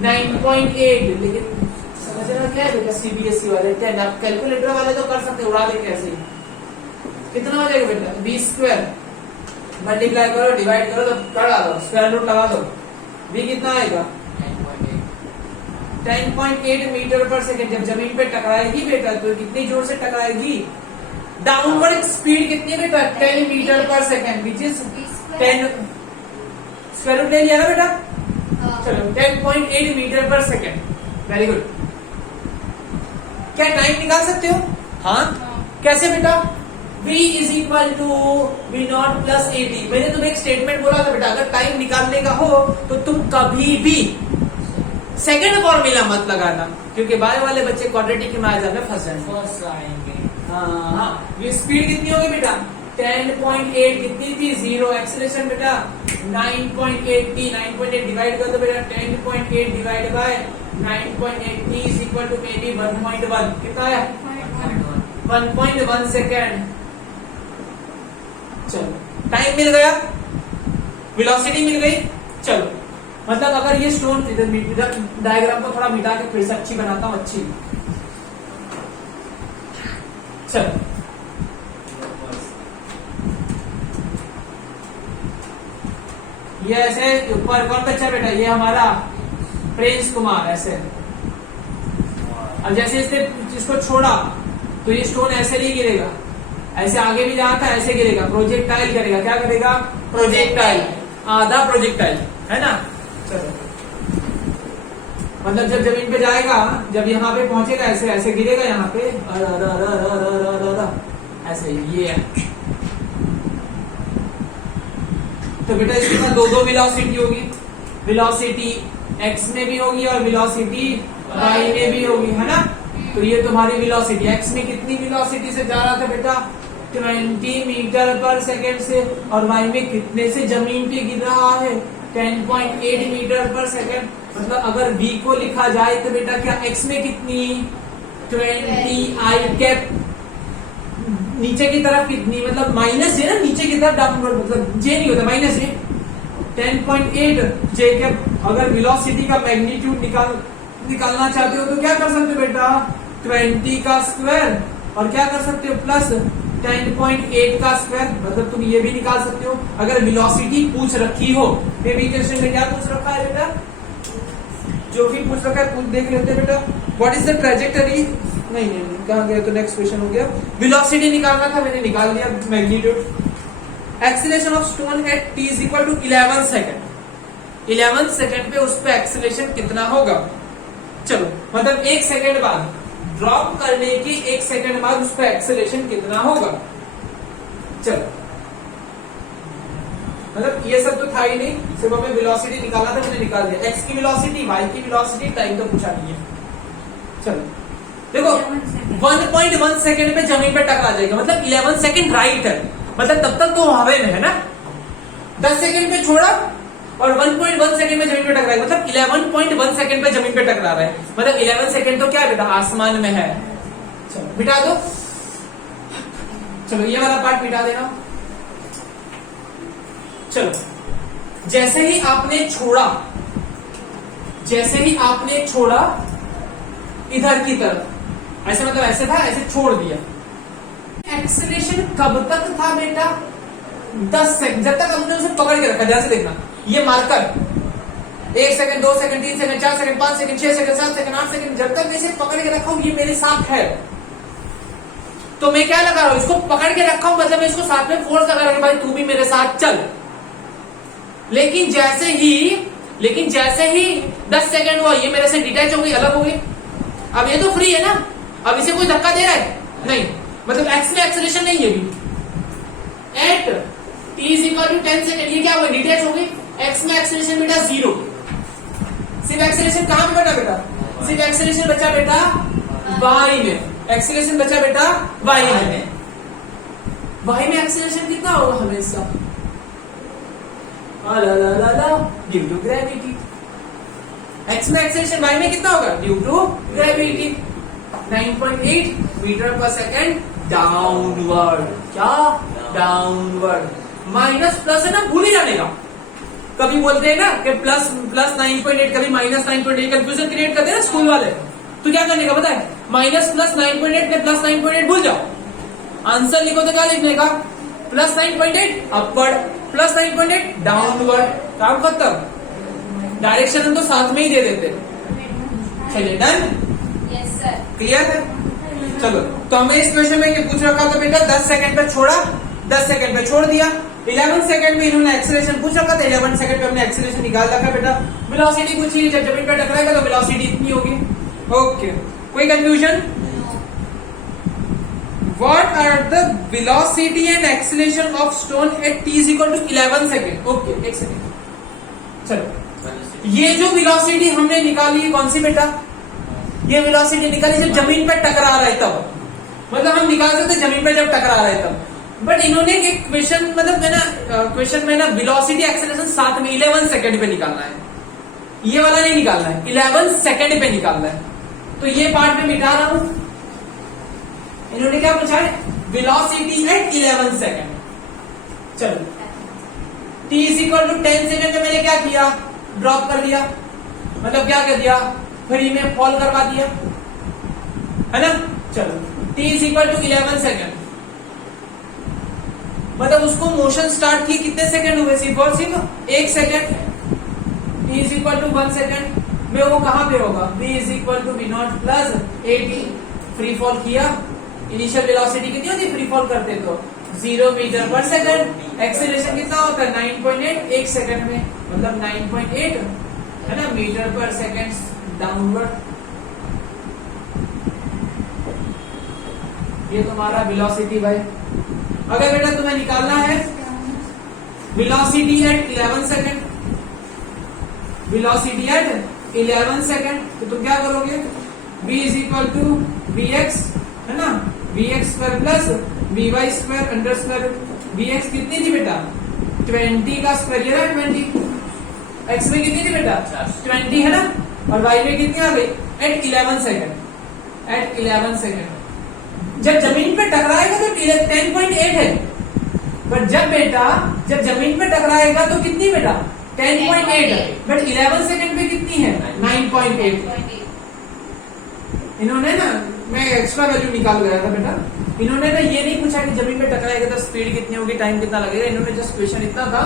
9.8, लेकिन समझना क्या है बेटा, सीबीएसई वाले क्या है, कैलकुलेटर वाले तो कर सकते, उड़ा दे कैसे, कितना हो जाएगा बेटा बी स्क्वायर मल्टीप्लाई करो डिवाइड करो तो कर दो, स्क्वायर रूट लगा दो, बी कितना आएगा 10.8 मीटर पर सेकंड। जब जमीन पे टकराएगी बेटा तो कितनी जोर से टकराएगी, डाउनवर्ड स्पीड कितनी बेटा 10 मीटर पर second, which is 10 square root ले लिया ना बेटा, चलो 10.8 मीटर पर सेकंड, वेरी गुड। क्या टाइम निकाल सकते हो, हाँ कैसे बेटा, v is equal to V not plus 80। मैंने तुम्हें एक स्टेटमेंट बोला था बेटा, अगर टाइम निकालने का हो तो तुम कभी भी सेकंड फॉर्मूला मत लगाना, क्योंकि बाय वाले बच्चे क्वाड्रेटिक के मायाजाल में फंस जाएंगे। हाँ ये स्पीड कितनी होगी बेटा 10.8, कितनी थी 0, एक्सीलरेशन बेटा 9.8 थी, 9.8 डिवाइड कर दो बेटा 10.8 divide by 9.8 t is equal to maybe 1.1, कितना है 1.1 सेकेंड। चलो टाइम मिल गया, वेलोसिटी मिल गई। चलो मतलब अगर ये स्टोन डायग्राम को थोड़ा मिटा के फिर से अच्छी बनाता हूं, अच्छी। चलो ये ऐसे ऊपर कौन बच्चा बेटा, ये हमारा प्रिंस कुमार, ऐसे। अब जैसे इसको छोड़ा तो ये स्टोन ऐसे नहीं गिरेगा, ऐसे आगे भी जाता है, ऐसे गिरेगा, प्रोजेक्टाइल करेगा, क्या करेगा प्रोजेक्टाइल, आधा प्रोजेक्टाइल, है ना। चलो मतलब जब जमीन पे जाएगा, जब यहाँ पे पहुंचेगा ऐसे ऐसे गिरेगा, यहाँ पे ऐसे, ये है। तो बेटा इसके साथ दो वेलोसिटी होगी, वेलोसिटी x में भी होगी और वेलोसिटी y में भी होगी, है ना। तो ये तुम्हारी वेलोसिटी, x में कितनी वेलोसिटी से जा रहा था बेटा 20 मीटर पर सेकेंड से, और y में कितने से जमीन पे गिर रहा है 10.8 मीटर पर सेकेंड। मतलब अगर v को लिखा जाए तो बेटा क्या x में कितनी 20 i कैप, नीचे की तरफ कितनी, मतलब माइनस जे ना, नीचे की तरफ डाउनवर्ड, मतलब जे नहीं होता, माइनस जे। 10.8 जे के अगर वेलोसिटी का मैग्नीट्यूड निकालना चाहते हो तो क्या कर सकते हो बेटा, 20 का स्क्वायर और क्या कर सकते हो प्लस 10.8 का स्क्वायर, मतलब तुम ये भी निकाल सकते हो। अगर वेलोसिटी पूछ रखी हो, मे क्वेश्चन में क्या पूछ रखा है बेटा, जो भी पूछ रखा है देख लेते हैं बेटा। व्हाट इज द ट्रेजेक्टरी, नहीं कहाँ गया, तो नेक्स्ट क्वेश्चन हो गया। वेलोसिटी निकालना था, मैंने निकाल दिया magnitude. Acceleration of stone at t is equal to 11 second. 11 second पे उस पे एक्सीलरेशन कितना होगा, चलो मतलब 1 सेकेंड बाद, ड्रॉप करने की 1 सेकेंड बाद उस पे एक्सीलरेशन कितना होगा। चलो मतलब ये सब तो था ही नहीं, सिर्फ हमें वेलोसिटी निकालना था, मैंने निकाल दिया। एक्स की वेलोसिटी, वाई की वेलोसिटी, टाइम तो पूछा नहीं है। चलो देखो 1.1 सेकेंड पे जमीन पे टकरा जाएगा, मतलब 11 सेकेंड राइट है, मतलब तब तक तो हवा में है ना। 10 सेकेंड पे छोड़ा और 1.1 सेकेंड में जमीन पे टकराएगा, मतलब 11.1 सेकेंड पे जमीन पे टकरा रहा है, मतलब 11 सेकेंड तो क्या बेटा आसमान में है। चलो मिटा दो, चलो ये वाला पार्ट मिटा देना। चलो जैसे ही आपने छोड़ा इधर की तरफ, ऐसे मतलब ऐसे था, ऐसे छोड़ दिया, एक्सीलरेशन कब तक था बेटा, 10 सेकंड, जब तक हमने उसे पकड़ के रखा। ध्यान से देखना, ये marker 1 second, 2 second, 3 second, 4 second, 5 second, 6 second, 7 second, 8 second, जब तक इसे पकड़ के रखा हूं, ये मेरे साथ है, तो मैं क्या लगा रहा हूं, इसको पकड़ के रखा हूं, मतलब मैं इसको साथ में फोर्स लगा रहा हूं, भाई तू भी मेरे साथ चल। लेकिन जैसे ही 10 सेकंड हुआ, ये मेरे से डिटैच हो गई, अलग हो गई। अब ये तो फ्री है ना, अब इसे कोई धक्का दे रहा है नहीं, मतलब एक्स में एक्सेलरेशन नहीं है अभी। At t is equal to 10 second, ये क्या हुआ, डिटैच हो गई। एक्स में एक्सेलरेशन बेटा 0, सिर्फ एक्सेलरेशन कहां पे बचा बेटा, सिर्फ एक्सेलरेशन बचा बेटा y में, एक्सेलरेशन बचा बेटा y में। y में एक्सेलरेशन कितना होगा हमेशा, ड्यू टू ग्रेविटी। एक्स में एक्सेलरेशन y में कितना होगा, ड्यू टू ग्रेविटी। 9.8 मीटर पर सेकेंड डाउनवर्ड, क्या डाउनवर्ड। माइनस प्लस है ना, भूल ही जाने का, कभी बोलते हैं ना कि प्लस 9.8, कभी माइनस 9.8, कंफ्यूजन क्रिएट करते हैं ना स्कूल वाले। तो क्या करने का पता है, माइनस प्लस 9.8 में प्लस 9.8 भूल जाओ, आंसर लिखो तो क्या लिखने का, प्लस 9.8 अपवर्ड, प्लस 9.8 डाउनवर्ड, काम खत्म। डायरेक्शन हम तो साथ में ही दे देते। चलिए डन, यस सर, क्लियर है। चलो तो हमें इस क्वेश्चन में ये पूछ रखा था बेटा, 10 सेकंड पे छोड़ा, 10 सेकंड पे छोड़ दिया, 11 सेकंड में इन्होंने एक्सीलरेशन पूछ रखा था, 11 सेकंड पे हमने एक्सीलरेशन निकाल रखा बेटा। वेलोसिटी पूछी, जब जमीन पे टकराएगा तो वेलोसिटी इतनी होगी। ओके, कोई confusion? What are the velocity and acceleration of stone at t is equal to 11 second? Okay, एक सेकेंड। चलो ये जो वेलोसिटी हमने निकाली कौन सी बेटा, ये वेलोसिटी निकाली जब जमीन पे टकरा रहा है तब, मतलब हम निकाल सकते जमीन पे जब टकरा रहा है तब। बट इन्होंने एक क्वेश्चन, मतलब क्वेश्चन में ना वेलोसिटी एक्सेलरेशन साथ में 11 सेकंड पे निकालना है, ये वाला नहीं निकालना है, 11 सेकंड पे निकालना है। तो ये पार्ट में मिटा रहा हूं। इन्होंने क्या पूछा है, वेलोसिटी एट 11 सेकंड। चलो t is equal to 10 second में मैंने क्या किया, ड्रॉप कर दिया, मतलब क्या कर दिया, फ्री में फॉल करवा दिया, है ना। चलो t is equal to 11 second, मतलब उसको मोशन स्टार्ट किए कितने सेकंड हुए, सिर्फ और सिर्फ 1 second. t is equal to 1 second में वो कहां पे होगा, v is equal to v naught plus 80, free fall किया। इनिशियल वेलोसिटी कितनी होती है फ्री फॉल करते तो 0 मीटर पर सेकंड। एक्सेलरेशन कितना होता है 9.8, 1 सेकंड में, मतलब 9.8 है ना मीटर पर सेकंड डाउनवर्ड। ये तुम्हारा वेलोसिटी भाई। अगर बेटा तुम्हें निकालना है velocity at 11 second, velocity at 11 second, तो तुम क्या करोगे, v is equal to vx, है ना, vx square plus vy square under square. vx कितनी थी बेटा 20 का स्क्वायर, ये ना 20, x में कितनी थी बेटा 20 है ना, और y में कितनी आ गई एट 11 सेकंड, एट 11 सेकंड। जब जमीन पे टकराएगा तो 10.8 है, बट जब जमीन पे टकराएगा तो कितनी बेटा 10.8 है, बट 11 सेकंड पे कितनी है 9.8। इन्होंने ना, मैं एक्स्ट्रा वैल्यू निकाल गया था बेटा, इन्होंने ना ये नहीं पूछा कि जमीन पे टकराएगा तो स्पीड कितनी होगी, टाइम कितना लगेगा। इन्होंने जस्ट क्वेश्चन इतना था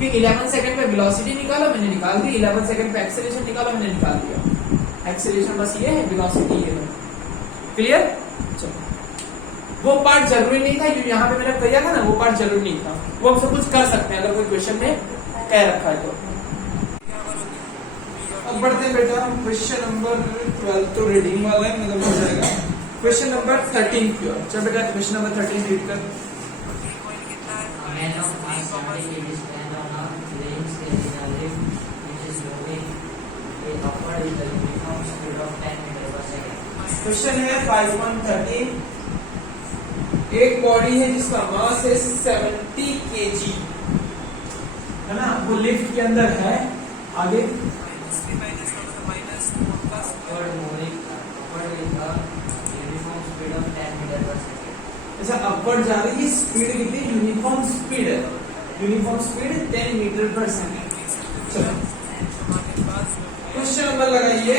कि 11 सेकंड पे वेलोसिटी निकालो, मैंने निकाल दी, 11 सेकंड पे एक्सेलरेशन निकालो, मैंने निकाल दिया। एक्सेलरेशन बस ये है, वेलोसिटी ये है। क्लियर? चलो, वो पार्ट जरूरी नहीं था, जो यहाँ पे मैंने किया था ना, वो पार्ट जरूरी नहीं था, वो हम सब कुछ कर सकते हैं अगर कोई क्वेश्चन में कह रखा है तो। अब बढ़ते हैं बेटा क्वेश्चन नंबर 12, तो रीडिंग वाला है, मतलब हो जाएगा क्वेश्चन नंबर 13 प्योर। चल बेटा क्वेश्चन नंबर 13 रीड कर। क्वेश्चन है 5.13। एक बॉडी है जिसका मास है 70 kg, है ना, वो लिफ्ट के अंदर है। आगे अच्छा, अपवर्ड जा रही है, स्पीड कितनी, यूनिफॉर्म स्पीड है, यूनिफॉर्म स्पीड 10 मीटर पर सेकंड। चलो क्वेश्चन नंबर लगाइए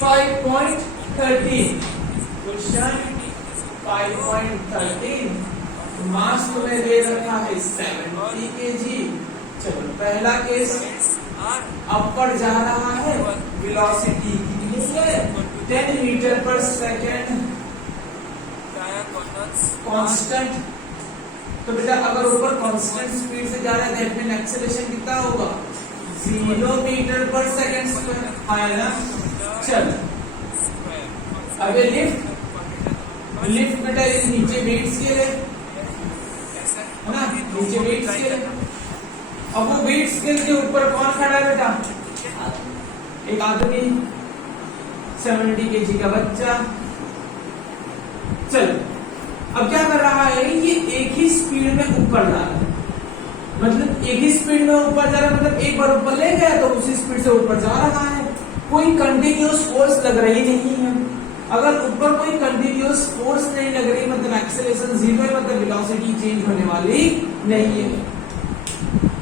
5.13। क्वेश्चन 5.13, मास तुम्हें दे रखा है 70 kg। चलो पहला केस, अपवर्ड जा रहा है, वेलोसिटी कितनी है 10 मीटर पर सेकंड, कांस्टेंट। तो बेटा अगर ऊपर कांस्टेंट स्पीड से जा रहा है तो एक्सेलरेशन कितना होगा 0 मीटर पर सेकंड स्क्वायर, है ना। चल अब ये लिफ्ट बेटा ये नीचे वेट स्केल है ना, नीचे वेट स्केल है। अब वो वेट स्केल के ऊपर कौन खड़ा है बेटा, एक आदमी, 70 kg का बच्चा। चल अब क्या कर रहा है, ये एक ही स्पीड में ऊपर जा रहा है, मतलब एक ही स्पीड में ऊपर जा रहा है, मतलब एक बार ऊपर ले गया तो उसी स्पीड से ऊपर जा रहा है, कोई कंटिन्यूअस फोर्स लग रही नहीं है। अगर ऊपर कोई कंटिन्यूअस फोर्स नहीं लग रही, मतलब एक्सेलरेशन 0 है, मतलब वेलोसिटी चेंज होने वाली नहीं है।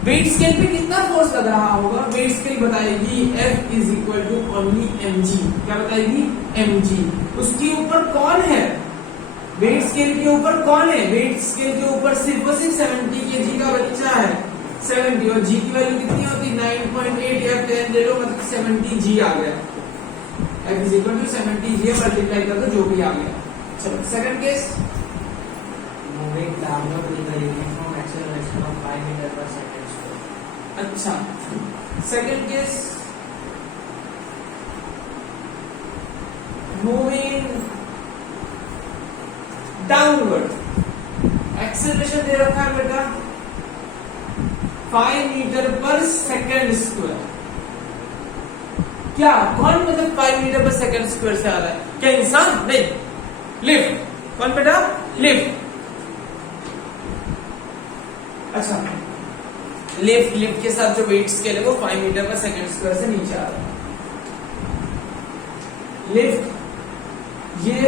वेट स्केल पे कितना फोर्स लग रहा होगा, वेट स्केल बताएगी F is equal to only mg। क्या बताएगी, mg। उसके ऊपर कौन है, वेट स्केल के ऊपर कौन है, वेट स्केल के ऊपर सिर्फ 70 kg का बच्चा है, 70, और g की वैल्यू कितनी होती 9.8, F 10 ले लो, मतलब 70 g आ गया। F is equal to 70 g multiply कर दो, जो भी आ गया। चलो second case, moving downward with the uniform acceleration of 5 metre पर सेकंड। अच्छा second case, moving downward, acceleration दे रखा है बेटा 5 मीटर पर सेकंड स्क्वायर। क्या कौन, मतलब 5 मीटर पर सेकंड स्क्वायर से आ रहा है, क्या इंसान, नहीं, लिफ्ट। कौन बेटा, लिफ्ट। अच्छा, लिफ्ट के साथ जो वेट स्केल है वो 5 मीटर पर सेकंड स्क्वायर से नीचे आ रहा है। लिफ्ट ये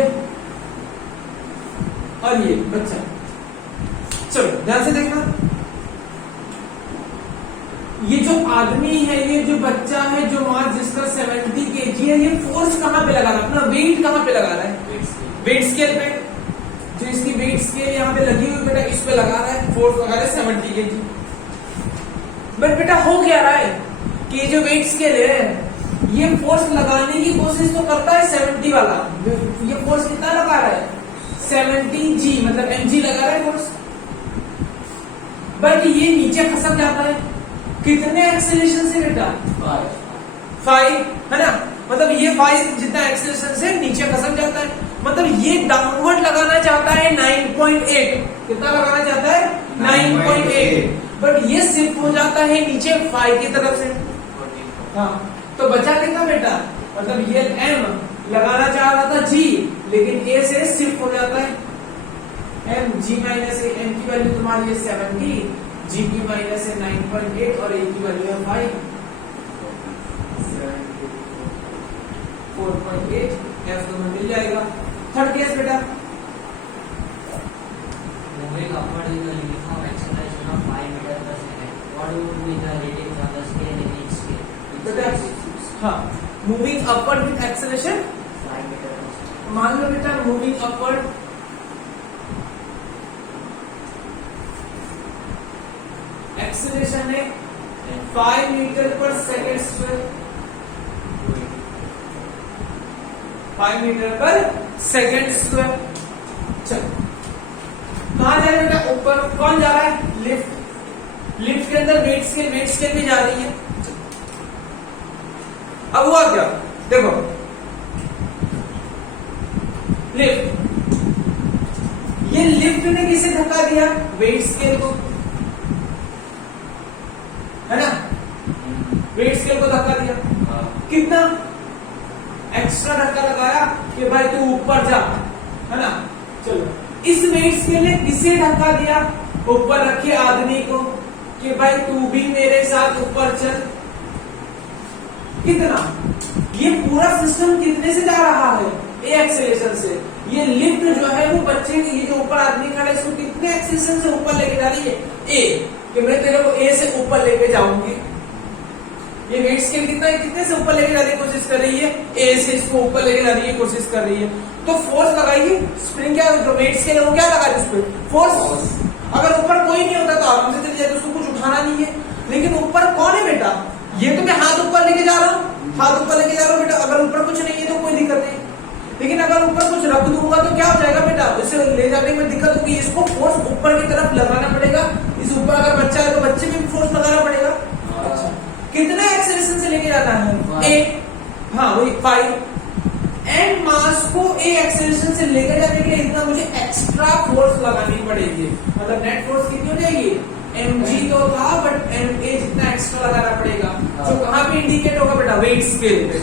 और ये बच्चा। चलो ध्यान से देखना, ये जो आदमी है, ये जो बच्चा है, जो मास जिसका 70 kg है, ये फोर्स कहां पे लगा रहा है, अपना वेट कहां पे लगा रहा है, वेट स्केल पे। जो इसकी वेट स्केल यहाँ पे लगी हुई बेटा, इस पे लगा रहा है, फोर्स लगा रहा है 70 kg। बट बेटा हो क्या रहा है कि जो वेट स्केल है, ये फोर्स लगाने की कोशिश तो करता है 70 वाला, ये फोर्स कितना लगा रहा है 70 g, मतलब mg लगा रहा है फोर्स, बट ये नीचे खसक जाता है कितने एक्सेलरेशन से बेटा 5, है ना, मतलब ये 5 जितना एक्सेलरेशन से नीचे खसक जाता है, मतलब ये डाउनवर्ड लगाना चाहता है 9.8, कितना लगाना चाहता है 9.8, बट ये शिफ्ट हो जाता है नीचे 5 की तरफ से। हाँ, तो बचा कितना बेटा, मतलब ये m लगाना चाह रहा था g, लेकिन a से शिफ्ट हो जाता है m, g minus a, m की वैल्यू तुम्हारी है 70, g की माइनस है 9.8 और a की वैल्यू है 5, 4.8, f तुम्हें मिल जाएगा। थर्ड केस बेटा, Moving upward with a uniform acceleration of 5 meters per second. What would be the readings on the scale in each scale? बेटा हाँ, moving upward with acceleration, 5 meters per second. मान लो बेटा मूविंग अपवर्ड एक्सेलरेशन है 5 मीटर पर सेकेंड स्क्वायर, 5 मीटर पर सेकेंड स्क्वायर। चलो कहाँ जा रहा है बेटा, ऊपर। कौन जा रहा है, लिफ्ट। लिफ्ट के अंदर वेट स्केल भी जा रही है। अब हुआ क्या, देखो लिफ्ट, ये लिफ्ट ने किसे धक्का दिया, वेट स्केल को, है ना, वेट स्केल को धक्का दिया। कितना एक्स्ट्रा धक्का लगाया कि भाई तू ऊपर जा, है ना। चलो इस वेट स्केल ने किसे धक्का दिया, ऊपर रखे आदमी को, कि भाई तू भी मेरे साथ ऊपर चल। कितना, ये पूरा सिस्टम कितने से जा रहा है, ए एक्सेलरेशन से। ये लिफ्ट जो है वो बच्चे के, ये जो ऊपर आदमी खड़ा है इसको कितने एक्सेलरेशन से ऊपर लेके जा रही है, ए, कि मैं तेरे को ए से ऊपर लेके जाऊंगी। ये वेट स्केल कितने से ऊपर लेके जाने की कोशिश कर रही है, ए से इसको ऊपर लेके जाने की कोशिश कर रही है। तो फोर्स लगाइए, स्प्रिंग क्या, जो वेट स्केल है वो क्या लगा रही है उस पर, फोर्स। अगर ऊपर कोई नहीं होता तो आराम से चली जाए, तो उसको कुछ उठाना नहीं है। लेकिन ऊपर कौन है बेटा, ये तो मैं हाथ ऊपर लेके जा रहा हूँ, हाथ ऊपर लेके जा रहा हूँ बेटा। अगर ऊपर कुछ नहीं है तो कोई दिक्कत नहीं, लेकिन अगर ऊपर कुछ रख दूंगा तो क्या हो जाएगा बेटा, इसे ले जाने में दिक्कत होगी। इसको फोर्स ऊपर की तरफ लगाना पड़ेगा। इस ऊपर अगर बच्चा है तो बच्चे में भी फोर्स लगाना पड़ेगा। अच्छा, कितना एक्सेलरेशन से लेके जाना है, ए, हाँ वही 5, एंड मास को ए एक्सेलरेशन से लेकर जाने के लिए इतना मुझे एक्स्ट्रा फोर्स लगानी पड़ेगी। मतलब नेट फोर्स कितनी हो जाएगी, mg तो था बट ma जितना एक्स्ट्रा लगाना पड़ेगा। जो कहाँ पे इंडिकेट होगा बेटा, वेट स्केल पे।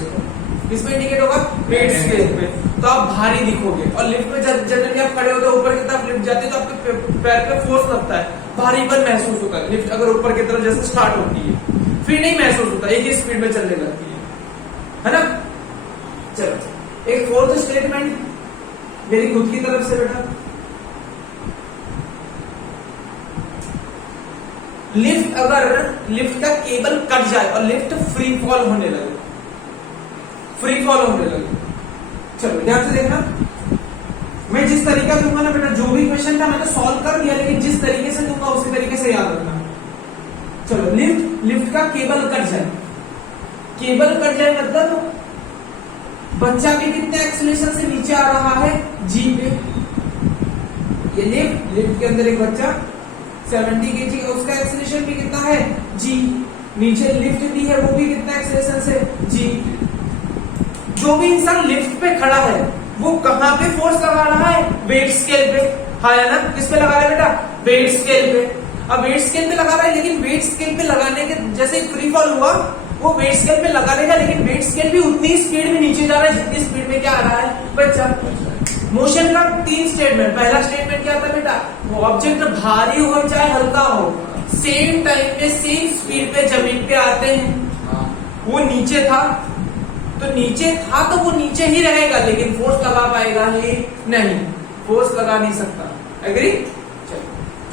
किसमें इंडिकेट होगा, वेट स्केल पे। तो आप भारी दिखोगे। और लिफ्ट में जनरली आप खड़े होते हो, ऊपर की तरफ लिफ्ट जाती है तो आपके पैर पे फोर्स लगता है, भारीपन महसूस होता है। लिफ्ट अगर ऊपर की तरफ जैसे स्टार्ट होती है फिर नहीं महसूस होता, एक ही स्पीड में चलने लगती है ना। चलो एक फोर्थ स्टेटमेंट मेरी खुद की तरफ से बेटा, लिफ्ट, अगर लिफ्ट का केबल कट जाए और लिफ्ट फ्री फॉल होने लगे, चलो ध्यान से देखना। मैं जिस तरीका दूंगा ना बेटा, जो भी क्वेश्चन था मैंने सॉल्व कर दिया, लेकिन जिस तरीके से दूंगा उसी तरीके से याद रखना। चलो लिफ्ट का केबल कट जाए, केबल कट जाए मतलब बच्चा भी कितने एक्सेलरेशन से नीचे आ रहा है, जी पे। ये लिफ्ट के अंदर एक बच्चा 70 kg का, उसका एक्सेलरेशन भी कितना है, जी। नीचे लिफ्ट भी है, वो भी कितना एक्सेलरेशन से, जी। जो भी इंसान लिफ्ट पे खड़ा है वो कहां पे फोर्स लगा रहा है, वेट स्केल पे, हाँ या ना। किस पे लगा रहा है बेटा, वेट स्केल पे। अब वेट स्केल पे लगा रहा है, लेकिन वेट स्केल पे लगाने के जैसे फ्री फॉल हुआ वो वेट स्केल पे लगा देगा, लेकिन वेट स्केल भी उतनी स्पीड में नीचे जा रहा है जितनी स्पीड में क्या आ रहा है बच्चा। मोशन का 3 स्टेटमेंट। पहला स्टेटमेंट क्या था बेटा, वो ऑब्जेक्ट भारी हो चाहे हल्का हो, सेम टाइम पे सेम स्पीड पे जमीन पे आते हैं। वो नीचे था तो वो नीचे ही रहेगा, लेकिन फोर्स लगा पाएगा ही नहीं, फोर्स लगा नहीं सकता। एग्री। चलो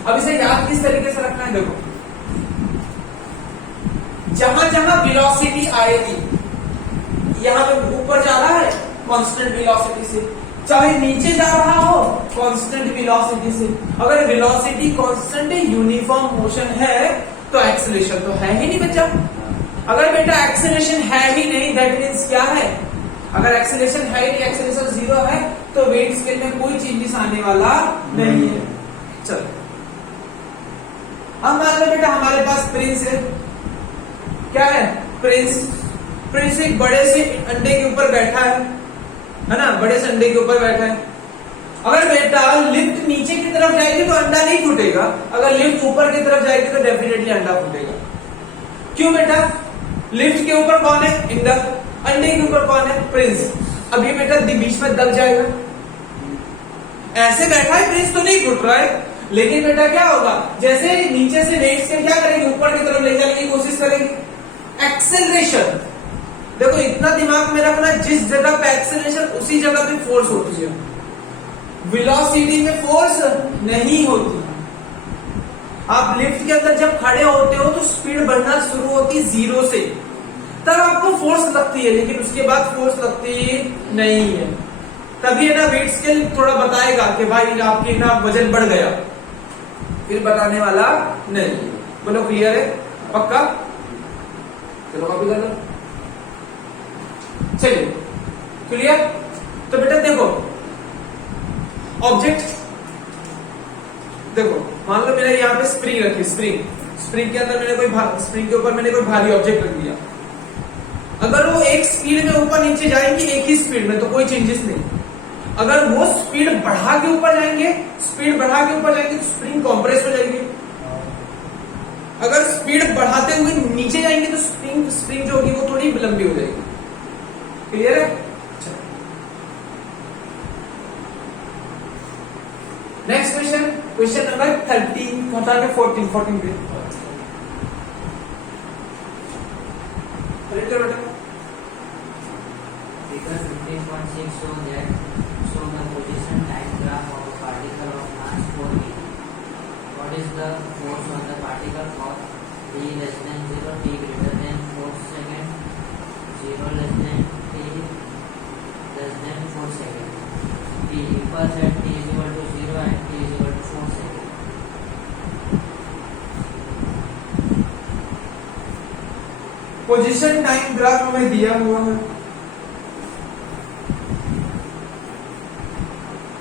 अब इसे याद किस तरीके से रखना है, देखो जहां जहां वेलोसिटी आएगी, यहां पे ऊपर जा रहा है कांस्टेंट वेलोसिटी से, चाहे नीचे जा रहा हो कांस्टेंट वेलोसिटी से। अगर वेलोसिटी कांस्टेंट यूनिफॉर्म मोशन है तो एक्सेलरेशन तो है ही नहीं बच्चा। अगर बेटा एक्सेलरेशन है ही नहीं, दैट मींस क्या है, अगर एक्सेलरेशन है नहीं, एक्सेलरेशन 0 है तो वेट स्केल में कोई चेंजेस आने वाला नहीं है। चलो अब मान लो बेटा हमारे पास प्रिंस है, क्या है, प्रिंस एक बड़े से अंडे के ऊपर बैठा है ना, बड़े से अंडे के ऊपर बैठा है। अगर बेटा लिफ्ट नीचे की तरफ जाएगी तो अंडा नहीं फूटेगा, अगर लिफ्ट ऊपर की तरफ जाएगी तो डेफिनेटली अंडा फूटेगा। क्यों बेटा, लिफ्ट के ऊपर कौन है, इंडा, अंडे के ऊपर कौन है, प्रिंस। अब ये बेटा बीच में दब जाएगा, ऐसे बैठा है प्रिंस तो नहीं फूट रहा है, लेकिन बेटा क्या होगा, जैसे नीचे से वेट से क्या करेगी, ऊपर की तरफ ले जाने की कोशिश करेगी, एक्सेलरेशन। देखो इतना दिमाग में रखना, जिस जगह पे एक्सेलरेशन उसी जगह पे फोर्स होती है। वेलोसिटी में फोर्स नहीं होती। आप लिफ्ट के अंदर जब खड़े होते हो तो स्पीड बढ़ना शुरू होती है 0 से, तब आपको फोर्स लगती है, लेकिन उसके बाद फोर्स लगती नहीं है। तभी है ना वेट स्केल थोड़ा बताएगा कि भाई आपके ना वजन बढ़ गया, फिर बताने वाला नहीं। बोलो क्लियर है? पक्का? चलो कॉपी कर लो। चलिए क्लियर। तो बेटा देखो ऑब्जेक्ट, देखो मान लो मेरा यहाँ पे स्प्रिंग रखी, स्प्रिंग के अंदर मैंने स्प्रिंग के ऊपर मैंने कोई भारी ऑब्जेक्ट रख दिया। अगर वो एक स्पीड में ऊपर नीचे जाएंगे एक ही स्पीड में तो कोई चेंजेस नहीं। अगर वो स्पीड बढ़ा के ऊपर जाएंगे तो स्प्रिंग कॉम्प्रेस हो जाएगी। अगर स्पीड बढ़ाते हुए नीचे जाएंगे तो स्प्रिंग जो होगी वो थोड़ी लंबी हो जाएगी। क्लियर है? नेक्स्ट क्वेश्चन नंबर 13 14 पे। Figure 15.6 show the position time graph of a particle of mass 4 kg. What is the force on the particle for t less than 0, t greater than 4 second, 0 less than t less than 4 second. The impulse at t is equal to 0 and t is equal to 4 second. Position time graph हमें दिया हुआ है।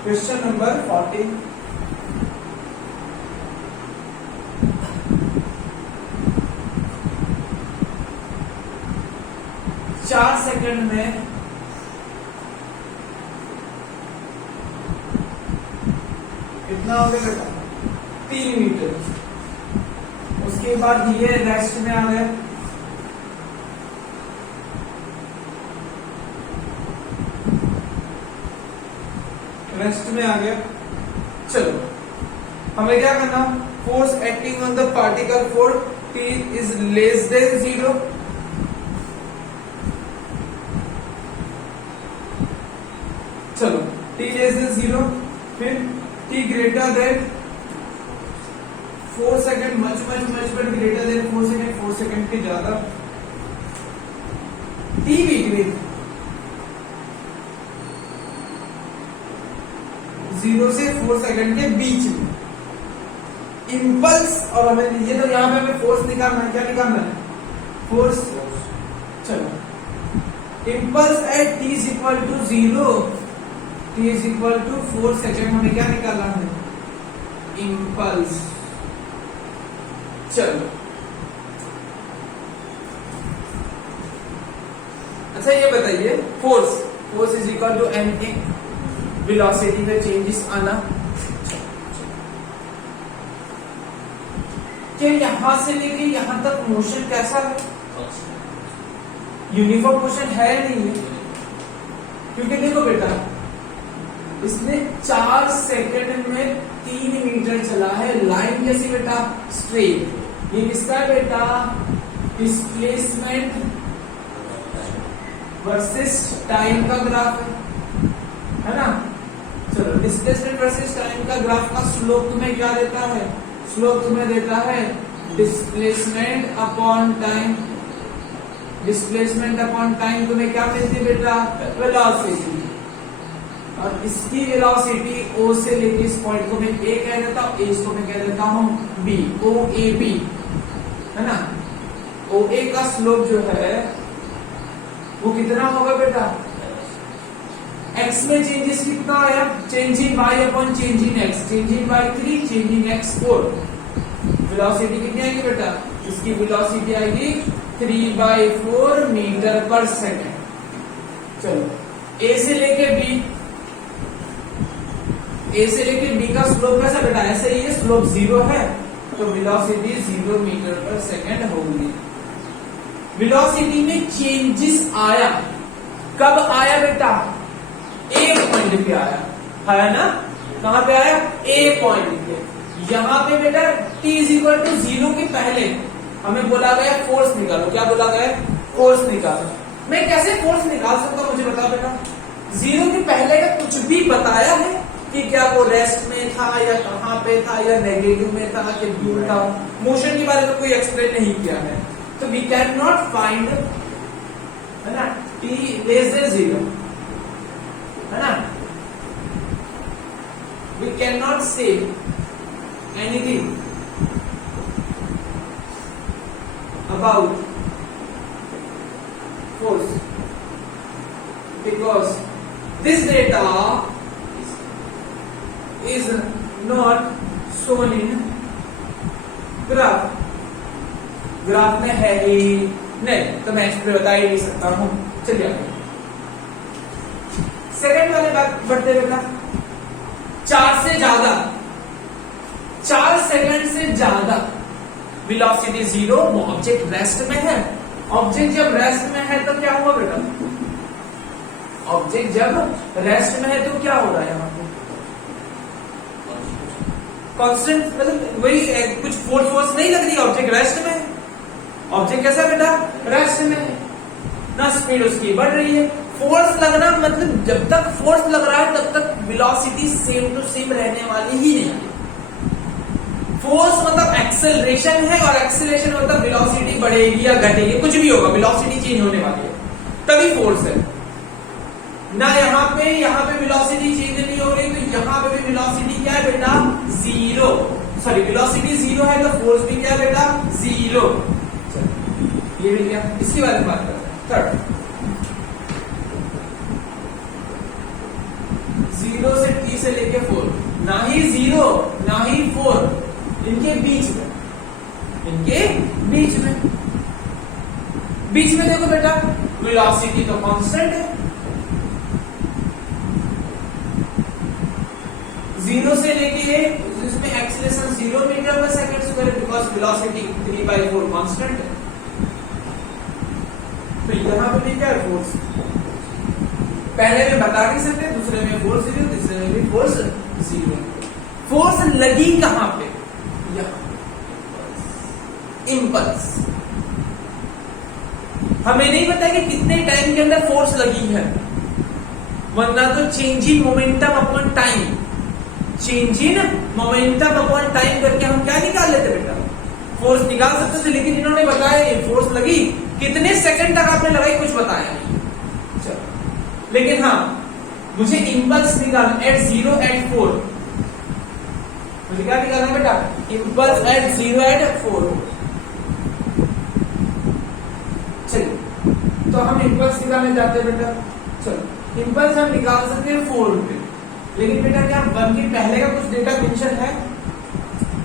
Question number 14। चार सेकंड में कितना हो गया बेटा? 3 मीटर। उसके बाद ये रेस्ट में आ गया। रेस्ट में आ गया। चलो हमें क्या करना? Force acting on the particle for t is less than 0, चलो t लेस देन 0, फिर t greater than 4 second, much greater than 4 second, 4 second के ज्यादा, t बिटवीन 0 से 4 सेकंड के बीच में इंपल्स। और हमें ये तो यहाँ पे हमें फोर्स निकालना है। क्या निकालना है? फोर्स। चलो impulse at t is equal to 0, t is equal to 4 second, हमें क्या निकालना है? इंपल्स। चलो अच्छा ये बताइए force is equal to M, velocity में चेंजेस आना। क्या यहां से लेके यहां तक मोशन कैसा है? यूनिफॉर्म मोशन है नहीं है, क्योंकि देखो बेटा इसने 4 सेकंड में 3 मीटर चला है। लाइन कैसी बेटा? स्ट्रेट। ये किसका है बेटा? डिस्प्लेसमेंट वर्सेस टाइम का ग्राफ है ना? चलो डिस्प्लेसमेंट वर्सेस टाइम का ग्राफ का स्लोप तुम्हें क्या देता है? स्लोप तुम्हें देता है displacement upon time. Displacement upon time तुम्हें क्या मिलती है बेटा? वेलोसिटी। और इसकी वेलोसिटी O से लेके इस पॉइंट को मैं A कह देता हूं, इसको मैं कह देता हूं B, OAB है ना? OA का स्लोप जो है वो कितना होगा बेटा? x में चेंजेस कितना आया? Change in y upon change in x, change in y 3, change in x 4। Velocity कितनी आएगी बेटा? इसकी वेलोसिटी आएगी 3/4 मीटर पर सेकेंड। चलो A से लेके B का स्लोप कैसा बेटा? ऐसे ही स्लोप 0 है तो वेलोसिटी 0 मीटर पर सेकेंड होगी। वेलोसिटी में चेंजेस आया, कब आया बेटा? A पॉइंट पे आया है ना? कहां पे आया? A पॉइंट पे। यहां पे बेटा t इज इक्वल टू 0 के पहले हमें बोला गया फोर्स निकालो। क्या बोला गया? फोर्स निकालो। मैं कैसे फोर्स निकाल सकता हूं मुझे बताओ बेटा? 0 के पहले का कुछ भी बताया है? कि क्या वो रेस्ट में था या कहां पे था या नेगेटिव में था कि दूर था, मोशन के बारे में कोई एक्सप्लेन नहीं किया है, तो वी कैन नॉट फाइंड, है ना, t लेस देन 0, है ना, we can not say anything about force because this data is not shown in graph, graph में है ही नहीं, तो मैं इस पे बता ही नहीं सकता हूं। चलिए आगे सेकंड वाले बात बढ़ते बेटा। 4 से ज्यादा, 4 सेकंड से ज्यादा वेलोसिटी 0, वो ऑब्जेक्ट रेस्ट में है। ऑब्जेक्ट जब रेस्ट में है तो क्या हुआ बेटा, ऑब्जेक्ट जब रेस्ट में है तो क्या हो रहा है यहाँ पे, कांस्टेंट, मतलब वही कुछ फोर्स नहीं लग रही, ऑब्जेक्ट रेस्ट में है। ऑब्जेक्ट कैसा बेटा, रेस्ट में है ना, स्पीड उसकी बढ़ रही है। फोर्स लगना मतलब जब तक फोर्स लग रहा है तब तक वेलोसिटी सेम टू सेम रहने वाली ही नहीं है। फोर्स मतलब एक्सेलरेशन है और एक्सेलरेशन मतलब वेलोसिटी बढ़ेगी या घटेगी, कुछ भी होगा, वेलोसिटी चेंज होने वाली है, तभी फोर्स है ना। यहाँ पे वेलोसिटी चेंज नहीं हो रही, तो यहाँ पे भी वेलोसिटी क्या है बेटा, 0, सॉरी वेलोसिटी 0 है तो फोर्स भी क्या है बेटा, 0। ये भी क्या, इसके बारे में बात करते हैं। थर्ड, 0 से t से लेके 4, ना ही 0 ना ही 4, इनके बीच में, बीच में देखो बेटा, वेलोसिटी तो कांस्टेंट है। 0 से लेके इसमें एक्सेलरेशन 0 मीटर पर second square, because velocity 3/4 constant है। तो यहां पे भी क्या है, फोर्स, पहले में बता नहीं सकते, दूसरे में फोर्स 0, तीसरे में भी फोर्स 0। फोर्स लगी कहां पे, इंपल्स, हमें नहीं पता कि कितने टाइम के अंदर फोर्स लगी है, वरना तो change in momentum upon time, change in momentum upon time करके हम क्या निकाल लेते बेटा, फोर्स निकाल सकते थे। लेकिन इन्होंने बताया नहीं फोर्स लगी कितने सेकंड तक आपने लगाई, कुछ बताया नहीं। चलो, लेकिन हाँ मुझे इंपल्स निकालना एट 0 एट 4, मुझे क्या निकालना है बेटा, इंपल्स एट 0 एट 4। चलिए, तो हम इंपल्स निकालने जाते हैं बेटा। चलो, इंपल्स हम निकाल सकते हैं 4 पे, लेकिन बेटा क्या 1 के पहले का कुछ डेटा मेंशन है,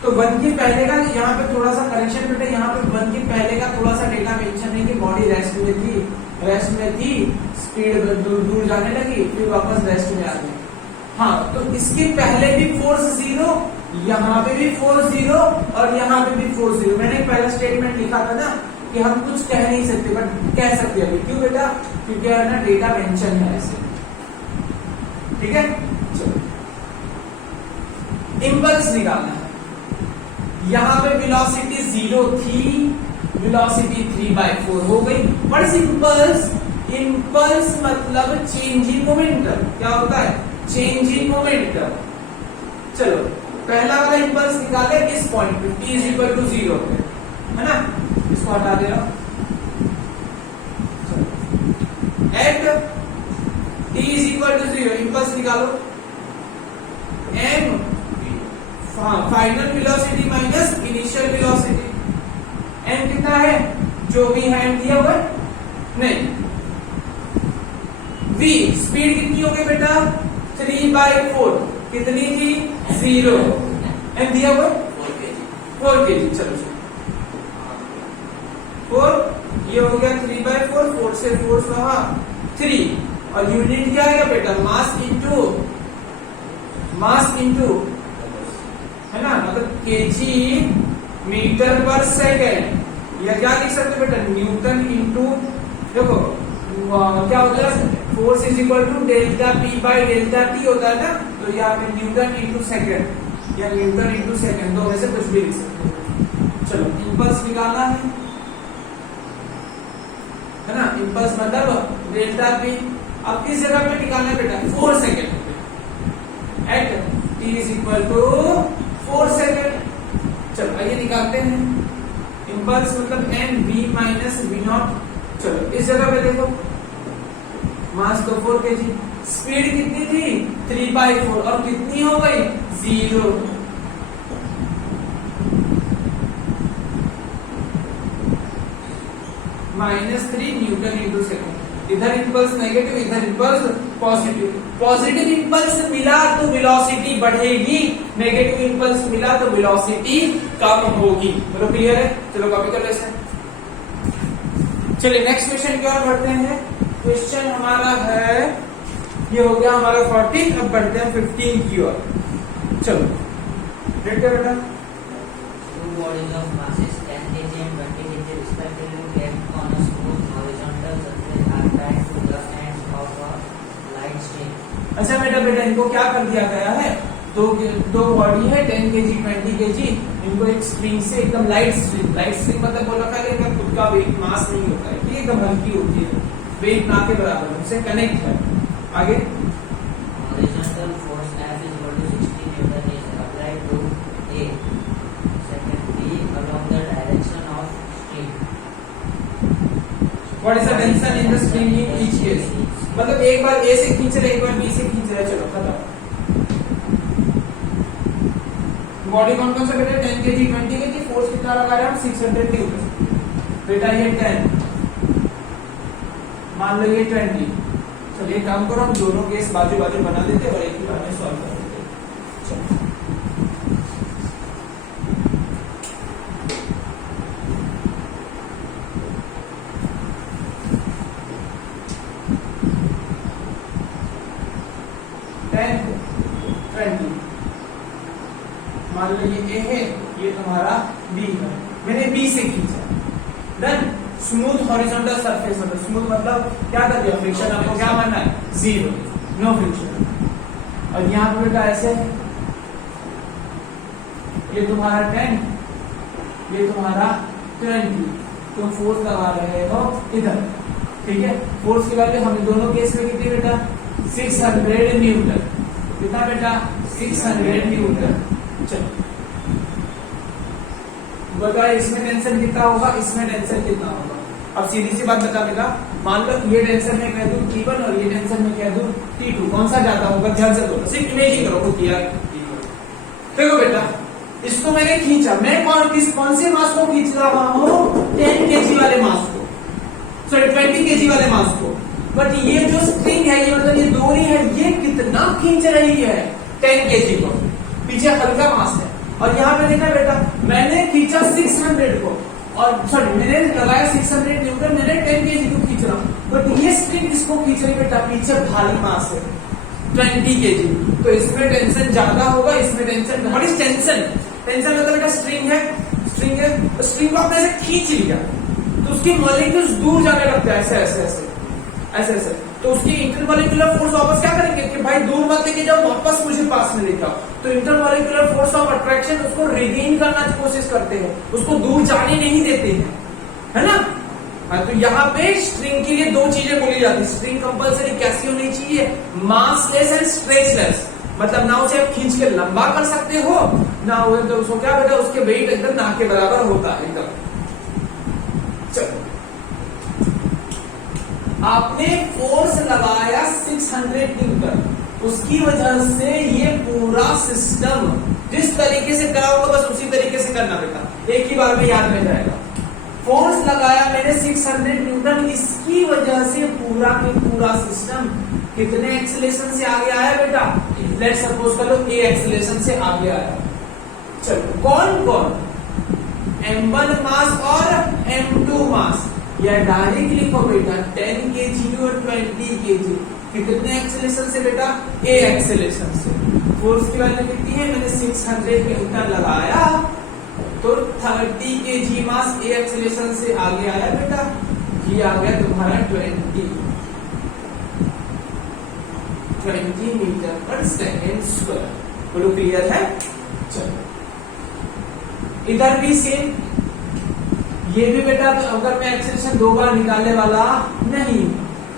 तो 1 के पहले का यहाँ पे थोड़ा सा करेक्शन बेटा, यहाँ पे 1 के पहले का थोड़ा सा डेटा मेंशन है कि बॉडी रेस्ट में थी, स्पीड दूर जाने लगी, फिर वापस रेस्ट में आ गई। हाँ, तो इसके पहले भी फोर्स 0, यहाँ पे भी फोर्स 0 और यहाँ पे भी फोर्स 0। मैंने पहला स्टेटमेंट लिखा था ना कि हम कुछ कह नहीं सकते, बट कह सकते हैं। क्यों बेटा, क्योंकि है ना डेटा मेंशन है ऐसे, ठीक है। चलो, इंपल्स निकालना है। यहाँ पे वेलोसिटी 0 थी, वेलोसिटी 3/4 हो गई। व्हाट इज इंपल्स, इंपल्स मतलब चेंज इन मोमेंटम। क्या होता है, चेंज इन मोमेंटम। चलो, पहला वाला इंपल्स निकाले इस पॉइंट पे, t इज इक्वल टू 0 पे, है ना, इसको हटा दे रहा हूं। At t is equal to 0 impulse निकालो, m final velocity minus initial velocity. m कितना है, जो भी है m दिया हुआ है, नहीं। v स्पीड कितनी हो गई बेटा, 3/4, कितनी थी, 0। m दिया हुआ 4 kg। चलो 4, ये हो गया 3/4, 4 से 4 कहा 3, और यूनिट क्या आएगा बेटा, मास इंटू, है ना, मतलब केजी मीटर पर सेकेंड, या क्या लिख सकते बेटा, न्यूटन इंटू, देखो क्या होता है, force is equal to delta P by delta T होता है ना, तो यहाँ पे न्यूटन इंटू सेकेंड या न्यूटन इंटू सेकेंड, दो में से कुछ भी लिख सकते हो। चलो, इंपल्स निकालना है ना, इंपल्स मतलब डेल्टा पी। अब किस जगह पे निकालना है बेटा, 4 सेकेंड पे, at t is equal to 4 second. चलो आइए निकालते हैं। इम्पल्स मतलब M V minus we naught. चलो इस जगह पे देखो, मास तो 4 kg, स्पीड कितनी थी 3/4 और कितनी हो गई 0। -3 न्यूटन इंटू सेकेंड। इधर इंपल्स नेगेटिव, इधर इंपल्स पॉजिटिव। पॉजिटिव इंपल्स मिला तो वेलोसिटी बढ़ेगी, नेगेटिव इंपल्स मिला तो वेलोसिटी कम होगी। चलो क्लियर है, चलो कॉपी कर लेते हैं। चलिए नेक्स्ट क्वेश्चन की ओर बढ़ते हैं। क्वेश्चन हमारा है, ये हो गया हमारा 14, अब बढ़ते हैं 15 की ओर। चलो रेड क्या बेटा? Two bodies of masses 10 kg and 20 kg respectively kept on a smooth horizontal surface are tied to the ends of a light string. अच्छा बेटा इनको क्या कर दिया गया है, दो बॉडी है 10 kg 20 kg, इनको एक स्ट्रिंग से एकदम लाइट स्ट्रिंग मतलब बोल रखा है कि खुद का वेट मास नहीं होता है, ये एकदम हल्की होती है, वेट ना के बराबर, उनसे कनेक्ट है। आगे Horizontal force F is equal to 60 Newton is applied to A. Second, B along the direction of string. What is the tension in the string in each case, मतलब एक बार ए से खींच रहे, एक बार बी से खींच रहे। चलो खत्म। बॉडी कौन कौन सा बेटा 10 kg 20 kg, फोर्स कितना लगा रहे हैं हम 600 न्यूटन। बेटा ये 10, मान लो ये 20। चलिए काम करो, हम दोनों केस बाजू बाजू बना देते और एक ही बार में सॉल्व कर देते। चलो मान लो ये ए है, ये तुम्हारा बी है, मैंने बी से खींचा। देन स्मूथ हॉरिजॉन्टल सरफेस, मतलब स्मूथ मतलब क्या कर दिया, फ्रिक्शन आपको क्या मानना है 0, नो फ्रिक्शन। और यहाँ पे बेटा ऐसे ये तुम्हारा 10, ये तुम्हारा 20, तो फोर्स लगा रहे हो इधर, ठीक है। फोर्स की वैल्यू हमें दोनों केस में कितनी बेटा 600 न्यूटन। कितना बेटा 600 न्यूटन। चलो बताए इसमें टेंशन कितना होगा, इसमें टेंशन कितना होगा। अब सीधी सी बात बता बेटा, मान लो ये टेंशन में कह दूं T1 और ये टेंशन में कह दूं T2, कौन सा ज्यादा होगा, ध्यान से बोलो, सिर्फ इमेजिन करो खुद किया। देखो बेटा इसको मैंने खींचा, मैं कौन से मास को खींच रहा हूं 10 kg वाले मास को, सॉरी 20 kg वाले मास को। बट ये जो स्ट्रिंग है, ये मतलब ये डोरी है, ये कितना खींच रही है 10 kg को, पीछे हल्का मास है। और यहाँ पे देखा बेटा मैंने खींचा 600 को, और सॉरी मैंने लगाया 600 न्यूटन, मैंने 10 kg को खींच रहा हूँ, बट ये स्ट्रिंग किसको खींच रही बेटा, पीछे भारी मास है 20 kg, तो इसमें टेंशन ज्यादा होगा, इसमें tension. What is tension? Tension मतलब बेटा स्ट्रिंग है, तो स्ट्रिंग को आपने ऐसे खींच लिया तो उसके मॉलिक्यूल्स दूर जाने लगते हैं, ऐसे ऐसे ऐसे ऐसे ऐसे, तो उसकी इंटरमॉलिक्यूलर फोर्स वापस क्या करेंगे कि भाई दूर मत लेके जाओ, वापस मुझे पास में लेके आओ। तो इंटरमॉलिक्यूलर फोर्स ऑफ अट्रैक्शन उसको रिगेन करना की कोशिश करते हैं, उसको दूर जाने नहीं देते हैं, है ना। हाँ, तो यहाँ पे स्ट्रिंग के लिए दो चीजें बोली जाती है। स्ट्रिंग कंपल्सरी कैसी होनी चाहिए, मासलेस एंड स्ट्रेचलेस, मतलब ना उसे आप खींच के लंबा कर सकते हो, ना तो उसको क्या बेटा उसके वेट एकदम ना के बराबर होता है एकदम। चलो आपने फोर्स लगाया 600 न्यूटन, उसकी वजह से ये पूरा सिस्टम जिस तरीके से करा होगा बस उसी तरीके से करना बेटा, एक ही बार में याद में जाएगा। फोर्स लगाया मैंने 600 न्यूटन, इसकी वजह से पूरा के पूरा सिस्टम कितने एक्सेलेरेशन से आगे आया बेटा, लेट्स सपोज कर लो ए एक्सेलेरेशन से आगे आया। चलो कौन कौन, m1 मास और m2 मास, या डायरेक्ट लिखो बेटा 10 kg और 20 kg, कितने एक्सेलेरेशन से बेटा, ए एक्सेलेरेशन से। फोर्स की वैल्यू कितनी है, मैंने 600 न्यूटन लगाया, तो 30 kg मास ए एक्सेलेरेशन से आगे आया बेटा, ये आ गया तुम्हारा 20 मीटर पर सेकेंड स्क्वायर। बोलो क्लियर है। चलो इधर भी सेम, ये भी बेटा तो अगर मैं एक्सेलेरेशन दो बार निकालने वाला नहीं,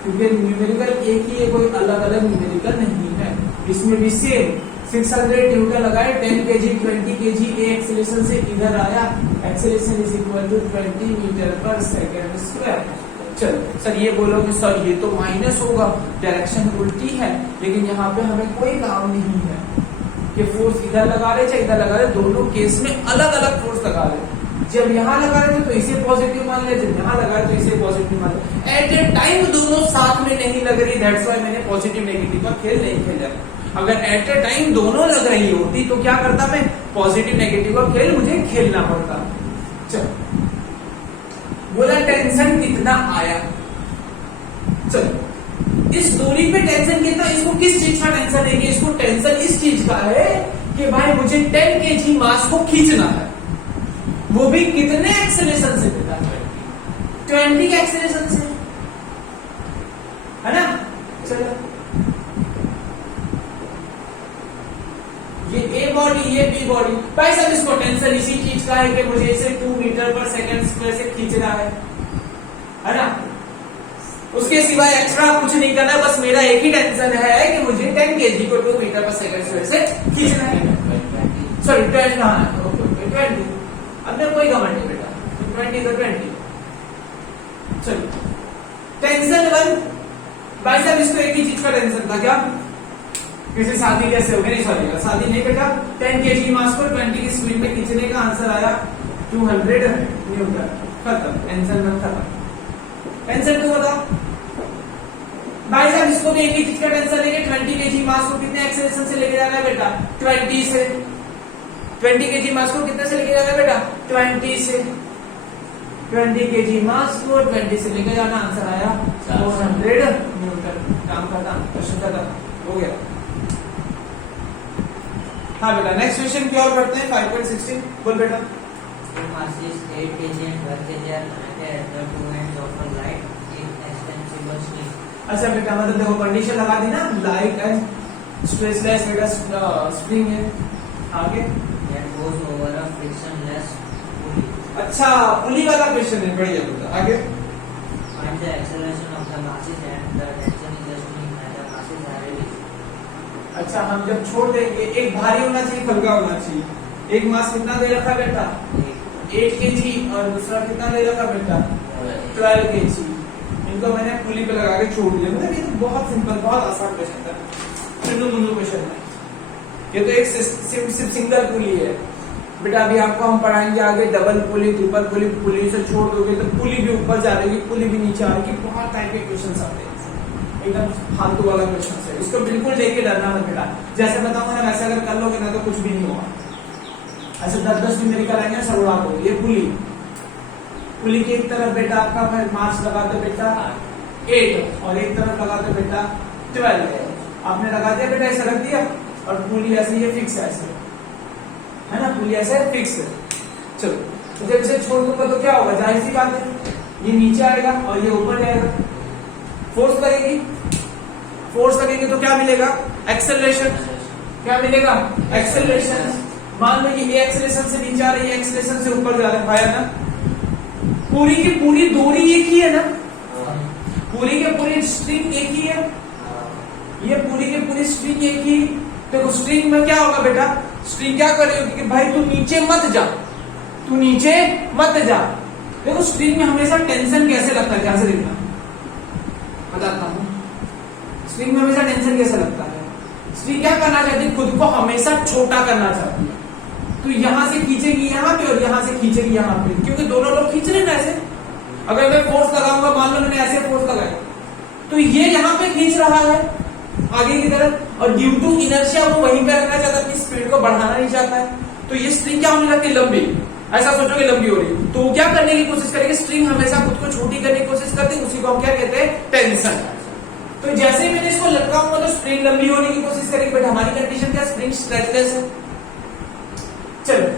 क्योंकि न्यूमेरिकल एक ही है, कोई अलग अलग न्यूमेरिकल नहीं है। इसमें भी सेम 600 न्यूटन लगाए, 10 केजी 20 केजी ए एक्सेलरेशन से इधर आया, acceleration is equal to 20 metre पर सेकंड स्क्वायर। चलो सर ये बोलोगे सर ये तो माइनस होगा, डायरेक्शन उल्टी है, लेकिन यहाँ पे हमें कोई काम नहीं है कि फोर्स इधर लगा रहे चाहे इधर लगा रहे, दोनों केस में अलग अलग फोर्स लगा रहे। जब यहाँ लगा रहे थे तो इसे पॉजिटिव मान ले, जब यहाँ लगा रहे तो इसे पॉजिटिव मान ले। एट ए टाइम दोनों साथ में नहीं लग रही, दैट्स व्हाई मैंने पॉजिटिव नेगेटिव का खेल नहीं खेला। अगर एट ए टाइम दोनों लग रही होती तो क्या करता मैं, पॉजिटिव नेगेटिव का खेल मुझे खेलना पड़ता। चलो बोला टेंशन कितना आया, चलो इस दूरी पे टेंशन कितना, इसको किस चीज का टेंशन है, इसको टेंशन इस चीज का है कि भाई मुझे 10 केजी मास को खींचना है, वो भी कितने एक्सेलरेशन से देता है, 20 के एक्सेलरेशन से, है ना। चलो ये ए बॉडी ये बी बॉडी, भाई साहब इसको टेंशन इसी चीज का है कि मुझे इसे 2 मीटर पर सेकंड स्क्वायर से खींचना है ना। उसके सिवाय एक्स्ट्रा कुछ नहीं करना है, बस मेरा एक ही टेंशन है कि मुझे 10 केजी को 2 मीटर पर सेकंड स्क्वायर से खींचना है। सॉरी 20, हाँ ओके 20, अब मेरा कोई घमंड नहीं बेटा, 20 तो 20। चलो टेंशन 1, भाई साहब इसको एक ही चीज का टेंशन था, क्या किसी शादी कैसे हो गई, नहीं सॉरी शादी नहीं बेटा, 10 केजी मास को 20 की स्पीड में खींचने का आंसर आया 200 न्यूटन, खत्म, टेंशन 1 खत्म। टेंशन 2 बताओ भाई साहब, इसको भी एक ही चीज का टेंशन है कि 20 केजी मास को कितने एक्सेलरेशन से लेके जाना है बेटा, 20 से। 20 केजी मास को कितने से लेके जाना है बेटा, 20 से। 20 केजी मास को 20 से लेके जाना, आंसर आया 400 न्यूटन। काम खत्म, क्वेश्चन खत्म हो गया। हाँ बेटा नेक्स्ट क्वेश्चन की ओर बढ़ते हैं, 5.16 बोल बेटा। Mass is 8 kg and 12 kg are connected at the two ends of a light extensible string. अच्छा बेटा मतलब देखो कंडीशन लगा दी ना, लाइट एंड स्ट्रेसलेस बेटा स्प्रिंग है, आगे That goes over a frictionless pulley. अच्छा पुली वाला क्वेश्चन है, बढ़िया बेटा आगे। Find the acceleration of the masses and the tension in the string and the masses are released. अच्छा हम जब छोड़ देंगे, एक भारी होना चाहिए हल्का होना चाहिए, एक मास कितना दे रखा बेटा 8 केजी और दूसरा कितना दे रखा बेटा 12 केजी। इनको मैंने पुली पे लगा के छोड़ दिया, मतलब ये तो बहुत सिंपल बहुत आसान क्वेश्चन था, मुंडू क्वेश्चन है ये तो, एक सिर्फ सिंगल पुली है बेटा। अभी आपको हम पढ़ाएंगे आगे डबल पुली ट्रिपल पुली, पुली से छोड़ दोगे तो पुली भी ऊपर जा रही है, पुली भी नीचे आ रही है, बहुत टाइप के क्वेश्चन आते हैं, एकदम फालतू वाला क्वेश्चन है, इसको बिल्कुल देख के डरना मत बेटा, जैसे बताऊंगा ना वैसे अगर कर लोगे ना तो कुछ भी नहीं होगा। ऐसे 10-10 न्यूमेरिकल आएंगे सब उड़ा दो। ये पुली की एक तरफ बेटा आपका मार्क्स लगाते बेटा 8 और एक तरफ लगाते बेटा 12, आपने लगा दिया बेटा, ऐसा रख दिया, और पुली ऐसे ये फिक्स है, ऐसे है ना, पुली ऐसे फिक्स है। चलो तो जब इसे छोड़ दूंगा तो क्या होगा, जाहिर सी बात है ये नीचे आएगा और ये ऊपर जाएगा, फोर्स लगेगी तो क्या मिलेगा, एक्सेलरेशन। क्या मिलेगा, एक्सेलरेशन। मान लो ये एक्सेलरेशन से नीचे आ रही है, एक्सेलरेशन से ऊपर जा रहा है, भाई है ना, पूरी की पूरी दूरी एक ही है ना, पूरी के पूरी स्ट्रिंग एक ही है, ये पूरी की पूरी स्ट्रिंग एक ही। देखो स्ट्रिंग में क्या होगा बेटा, स्ट्रिंग क्या करेगी कि भाई तू नीचे मत जा, तू नीचे मत जा। देखो स्ट्रिंग में हमेशा टेंशन कैसे लगता है, ध्यान से देखना बताता हूँ, स्ट्रिंग में हमेशा टेंशन कैसे लगता है, स्ट्रिंग क्या करना चाहती है, खुद को हमेशा छोटा करना चाहती है, तो यहां से खींचेगी यहाँ पे और यहां से खींचेगी यहाँ पे, क्योंकि दोनों लोग खींच रहे हैं ऐसे। अगर मैं फोर्स लगाऊंगा, मान लो मैंने ऐसे फोर्स लगाया तो ये यहाँ पे खींच रहा है आगे की तरफ, और ड्यू टू इनर्शिया वो वहीं पे रखना चाहता है, स्पीड को बढ़ाना नहीं चाहता है, तो ये स्ट्रिंग क्या होने लगती है, लंबी। ऐसा सोचोगे लंबी हो रही, तो क्या करने की कोशिश करेगी, स्ट्रिंग हमेशा खुद को छोटी करने की कोशिश करती है, उसी को हम क्या कहते हैं, टेंशन। तो जैसे ही मैंने इसको लटकाऊंगा तो स्प्रिंग लंबी होने की कोशिश करेगी, बट हमारी कंडीशन क्या, स्प्रिंग स्ट्रेचलेस है। चलो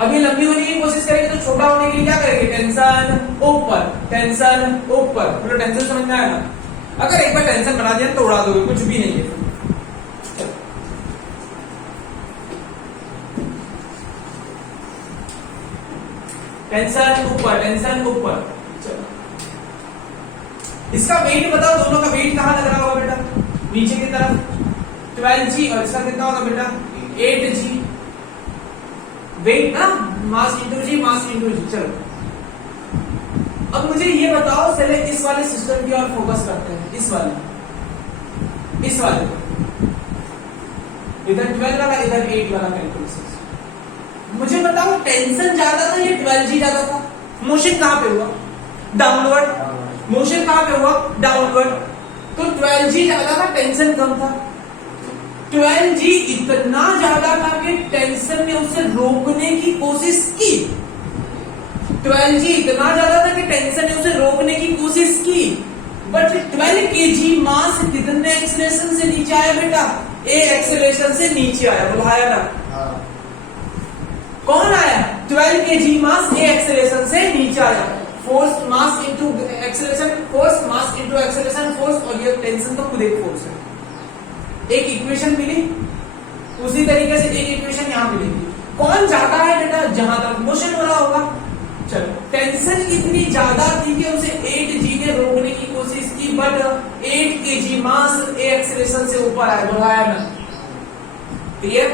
अब ये लंबी होने की कोशिश करेगी तो छोटा होने के लिए क्या करेगी, टेंशन ऊपर, टेंशन ऊपर, मतलब टेंशन समझ में आया ना। अगर एक बार टेंशन बना दिया तो उड़ा दोगे, कुछ भी नहीं है। टेंशन ऊपर, टेंशन ऊपर। चलो इसका वेट बताओ, दोनों का वेट कहां लग रहा होगा बेटा, नीचे की तरफ, 12g और इसका कितना होगा बेटा 8g। वेट ना मास इंटू जी, मास इंटू जी। चलो अब मुझे ये बताओ, पहले इस वाले सिस्टम की ओर फोकस करते हैं, इस वाले इधर 12 वाला इधर 8 वाला कैलकुलेशन। मुझे बताओ टेंशन ज्यादा था या 12g ज्यादा था? मोशन कहां पे हुआ? डाउनवर्ड। मोशन कहां पे हुआ? डाउनवर्ड। तो 12g ज्यादा था, टेंशन कम था। 12g इतना ज्यादा था कि टेंशन ने उसे रोकने की कोशिश की। 12g इतना ज्यादा था कि टेंशन ने उसे रोकने की कोशिश की, बट 12 kg मास कितने एक्सेलरेशन से नीचे आया बेटा? ए एक्सेलरेशन से नीचे आया। बुलाया ना कौन आया? 12 kg मास ए एक्सेलरेशन से नीचे आया। Force mass into acceleration, force mass into acceleration force, और ये टेंशन तो खुद एक फोर्स है। एक इक्वेशन मिली, उसी तरीके से एक इक्वेशन यहां मिलेगी। कौन ज्यादा है बेटा? जहां तक मोशन हो रहा होगा। चलो टेंशन इतनी ज्यादा थी कि उसे 8g ने रोकने की कोशिश की, but 8 kg mass A acceleration से ऊपर आया। बढ़ाया ना? क्लियर?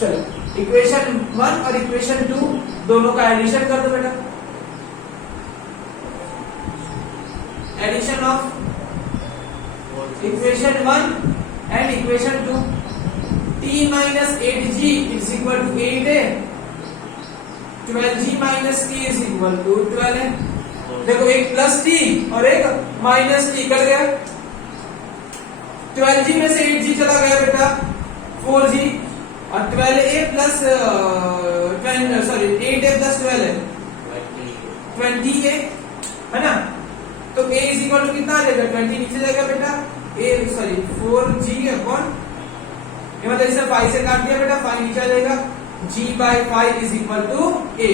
चलो इक्वेशन 1 और इक्वेशन 2 दोनों का एडिशन कर दो बेटा। Addition of equation 1 and equation 2, t minus 8g is equal to 8 है, 12g minus t is equal to 12 है। देखो एक प्लस t और एक माइनस t कट गया। 12g में से 8g चला गया बेटा 4g, और 12a प्लस 8a प्लस 12 है 20a, है ना? तो a इज इक्वल टू कितना आ जाएगा? 20 नीचे जाएगा बेटा, 4g अपॉन, ये मतलब इसे 5 से काट दिया बेटा, 5 नीचे आ जाएगा, g by 5 is equal to a।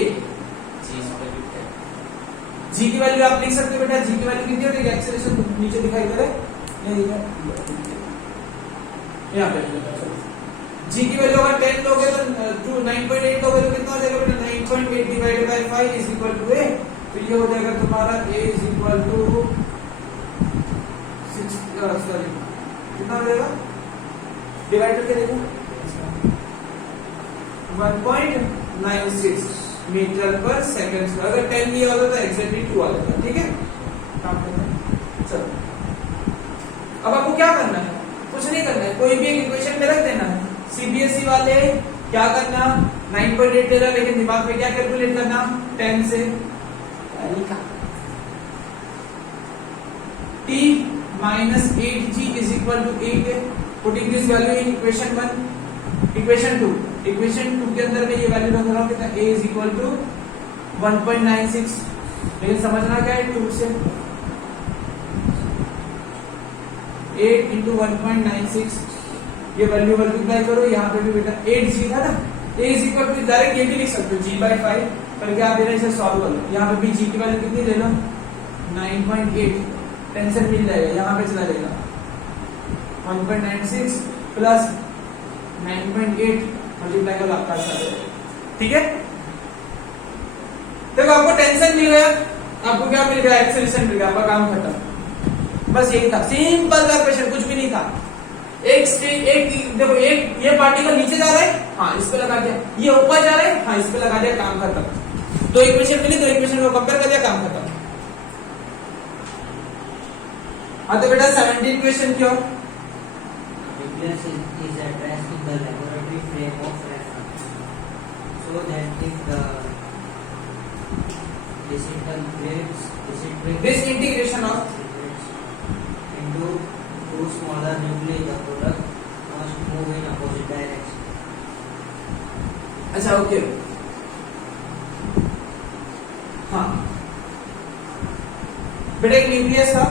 g की वैल्यू आप लिख सकते हो बेटा, g की वैल्यू कितनी होती है? एक्सेलरेशन नीचे दिखाई दे रहा है, नहीं दिखा, यहाँ पे g की वैल्यू अगर 10 लोगे तो 9.8 लोगे तो कितना हो जाएगा बेटा? 9.8 divided by 5 is equal to a। तो ये हो जाएगा तुम्हारा a is equal to 6, sorry कितना हो जाएगा? डिवाइड करके देखो, 1.96 मीटर पर सेकंड। अगर 10 लिया होता तो एग्जैक्टली 2 आ जाता। ठीक है, काम करना है। चलो अब आपको क्या करना है? कुछ नहीं करना है, कोई भी एक इक्वेशन में रख देना है। सीबीएसई वाले क्या करना? 9.8 दे रहा, लेकिन दिमाग में क्या कैलकुलेट करना? 10 से t minus 8g is equal to 8 है। Putting this value in equation 1, equation 2, equation 2 के अंदर मैं ये वैल्यू रख रहा हूँ कितना? a is equal to 1.96, लेकिन समझना क्या है? 2 से 8 into 1.96, ये वैल्यू मल्टीप्लाई करो, यहाँ पे भी बेटा 8g था ना, a is equal to direct ये भी लिख सकते हो g by 5 करके आप इसे सॉल्व करो। यहाँ पे भी g की वैल्यू कितनी ले लो? 9.8, टेंशन मिल जाएगा, यहाँ पे चला जाएगा 1.96 प्लस 9.8 मल्टीप्लाई करो, आपका आंसर है। ठीक है, देखो आपको टेंशन मिल गया, आपको क्या मिल गया? एक्सेलरेशन मिल गया, आपका काम खत्म। बस यही था, सिंपल का क्वेश्चन, कुछ भी नहीं था। देखो एक ये पार्टिकल नीचे जा रहा है, हाँ इस पे लगा दिया, ये ऊपर जा रहा है, हाँ इस पे लगा दिया, काम खत्म। दो इक्वेशन मिली, दो इक्वेशन को कंपेयर कर दिया, काम खत्म। हाँ तो बेटा 17 क्वेश्चन क्यों? Nucleus is addressed in the laboratory frame of reference, so that if the disintegration of into two smaller nuclei, the product must move in opposite direction. अच्छा ओके, हाँ बेटा एक न्यूक्लियस था,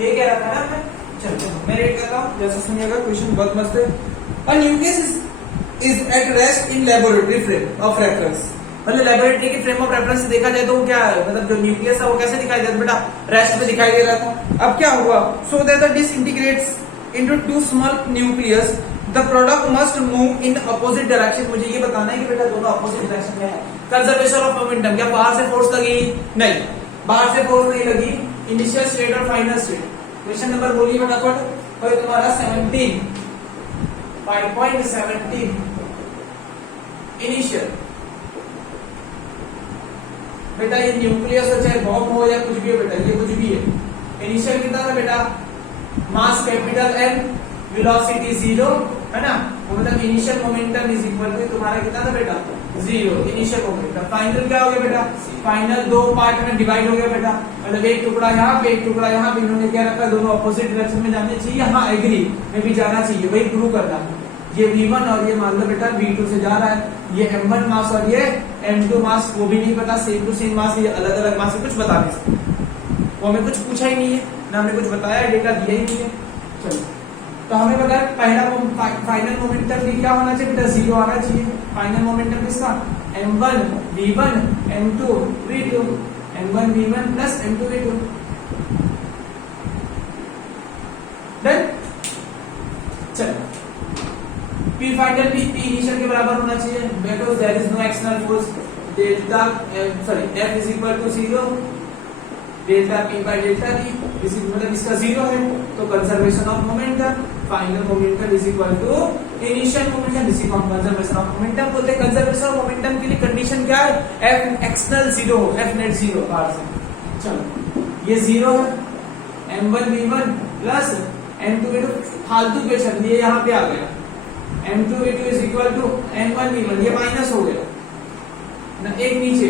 ये कह रहा था ना मैं। चलो मैं रेड करता हूँ, जैसा सुनिएगा, क्वेश्चन बहुत मस्त है। A nucleus is at rest in laboratory frame of reference। मतलब लेबोरेटरी के फ्रेम ऑफ रेफरेंस से देखा जाए तो वो क्या है? मतलब जो न्यूक्लियस है वो कैसे दिखाई देता बेटा? रेस्ट पे दिखाई दे रहा था। अब क्या हुआ? So that the डिसइंटीग्रेट्स into two small nucleus, the product must move in opposite direction. मुझे ये बताना है कि बेटा दोनों अपोजिट डायरेक्शन में है। कंजर्वेशन ऑफ मोमेंटम, क्या बाहर से फोर्स लगी? नहीं, बाहर से फोर्स नहीं लगी। इनिशियल स्टेट और फाइनल स्टेट। क्वेश्चन नंबर बोलिए फटाफट। और तुम्हारा 17 5.17 इनिशियल। बेटा ये न्यूक्लियस हो चाहे बॉम्ब हो या कुछ भी हो बेटा, ये कुछ भी है। इनिशियल कितना था बेटा, मास कैपिटल एन, वेलोसिटी 0 है ना, वो मतलब initial momentum is equal to तुम्हारा कितना था बेटा 0 इनिशियल मोमेंटम। फाइनल क्या हो गया बेटा, फाइनल दो पार्ट में डिवाइड हो गया बेटा, मतलब एक टुकड़ा यहाँ पे एक टुकड़ा यहाँ पे, इन्होंने क्या रखा, दोनों अपोजिट डायरेक्शन में जाने चाहिए, हाँ एग्री में भी जाना चाहिए, वही प्रूव करना है। ये V1 और ये मान लो बेटा V2 से जा रहा है, ये M1 मास और ये M2 मास, वो भी नहीं पता, सेम टू सेम मास, ये अलग अलग मास है, कुछ बता नहीं सकते, वो हमें कुछ पूछा ही नहीं है ना, हमने कुछ बताया, डेटा दिया ही नहीं है। चलो तो हमें पता है पहला फाइनल मोमेंटम भी क्या होना चाहिए बेटा, 0 आना चाहिए। फाइनल मोमेंटम किसका, M1 V1 M2 V2, M1 V1 plus M2 V2 done. चलो P फाइनल भी P इनिशियल के बराबर होना चाहिए, because there is no external force, delta sorry F is equal to 0 delta P by delta T, इस मतलब इसका 0 है, तो conservation of momentum, final momentum is equal to initial momentum, इसी को हम कंजर्वेशन ऑफ मोमेंटम बोलते हैं। कंजर्वेशन ऑफ मोमेंटम के लिए कंडीशन क्या है, F एक्सटर्नल 0 हो, F नेट 0 बाहर से। चलो ये 0 है, M1 V1 plus M2 V2, फालतू क्वेश्चन ये यहाँ पे आ गया, M2 V2 is equal to M1 V1, ये माइनस हो गया ना, एक नीचे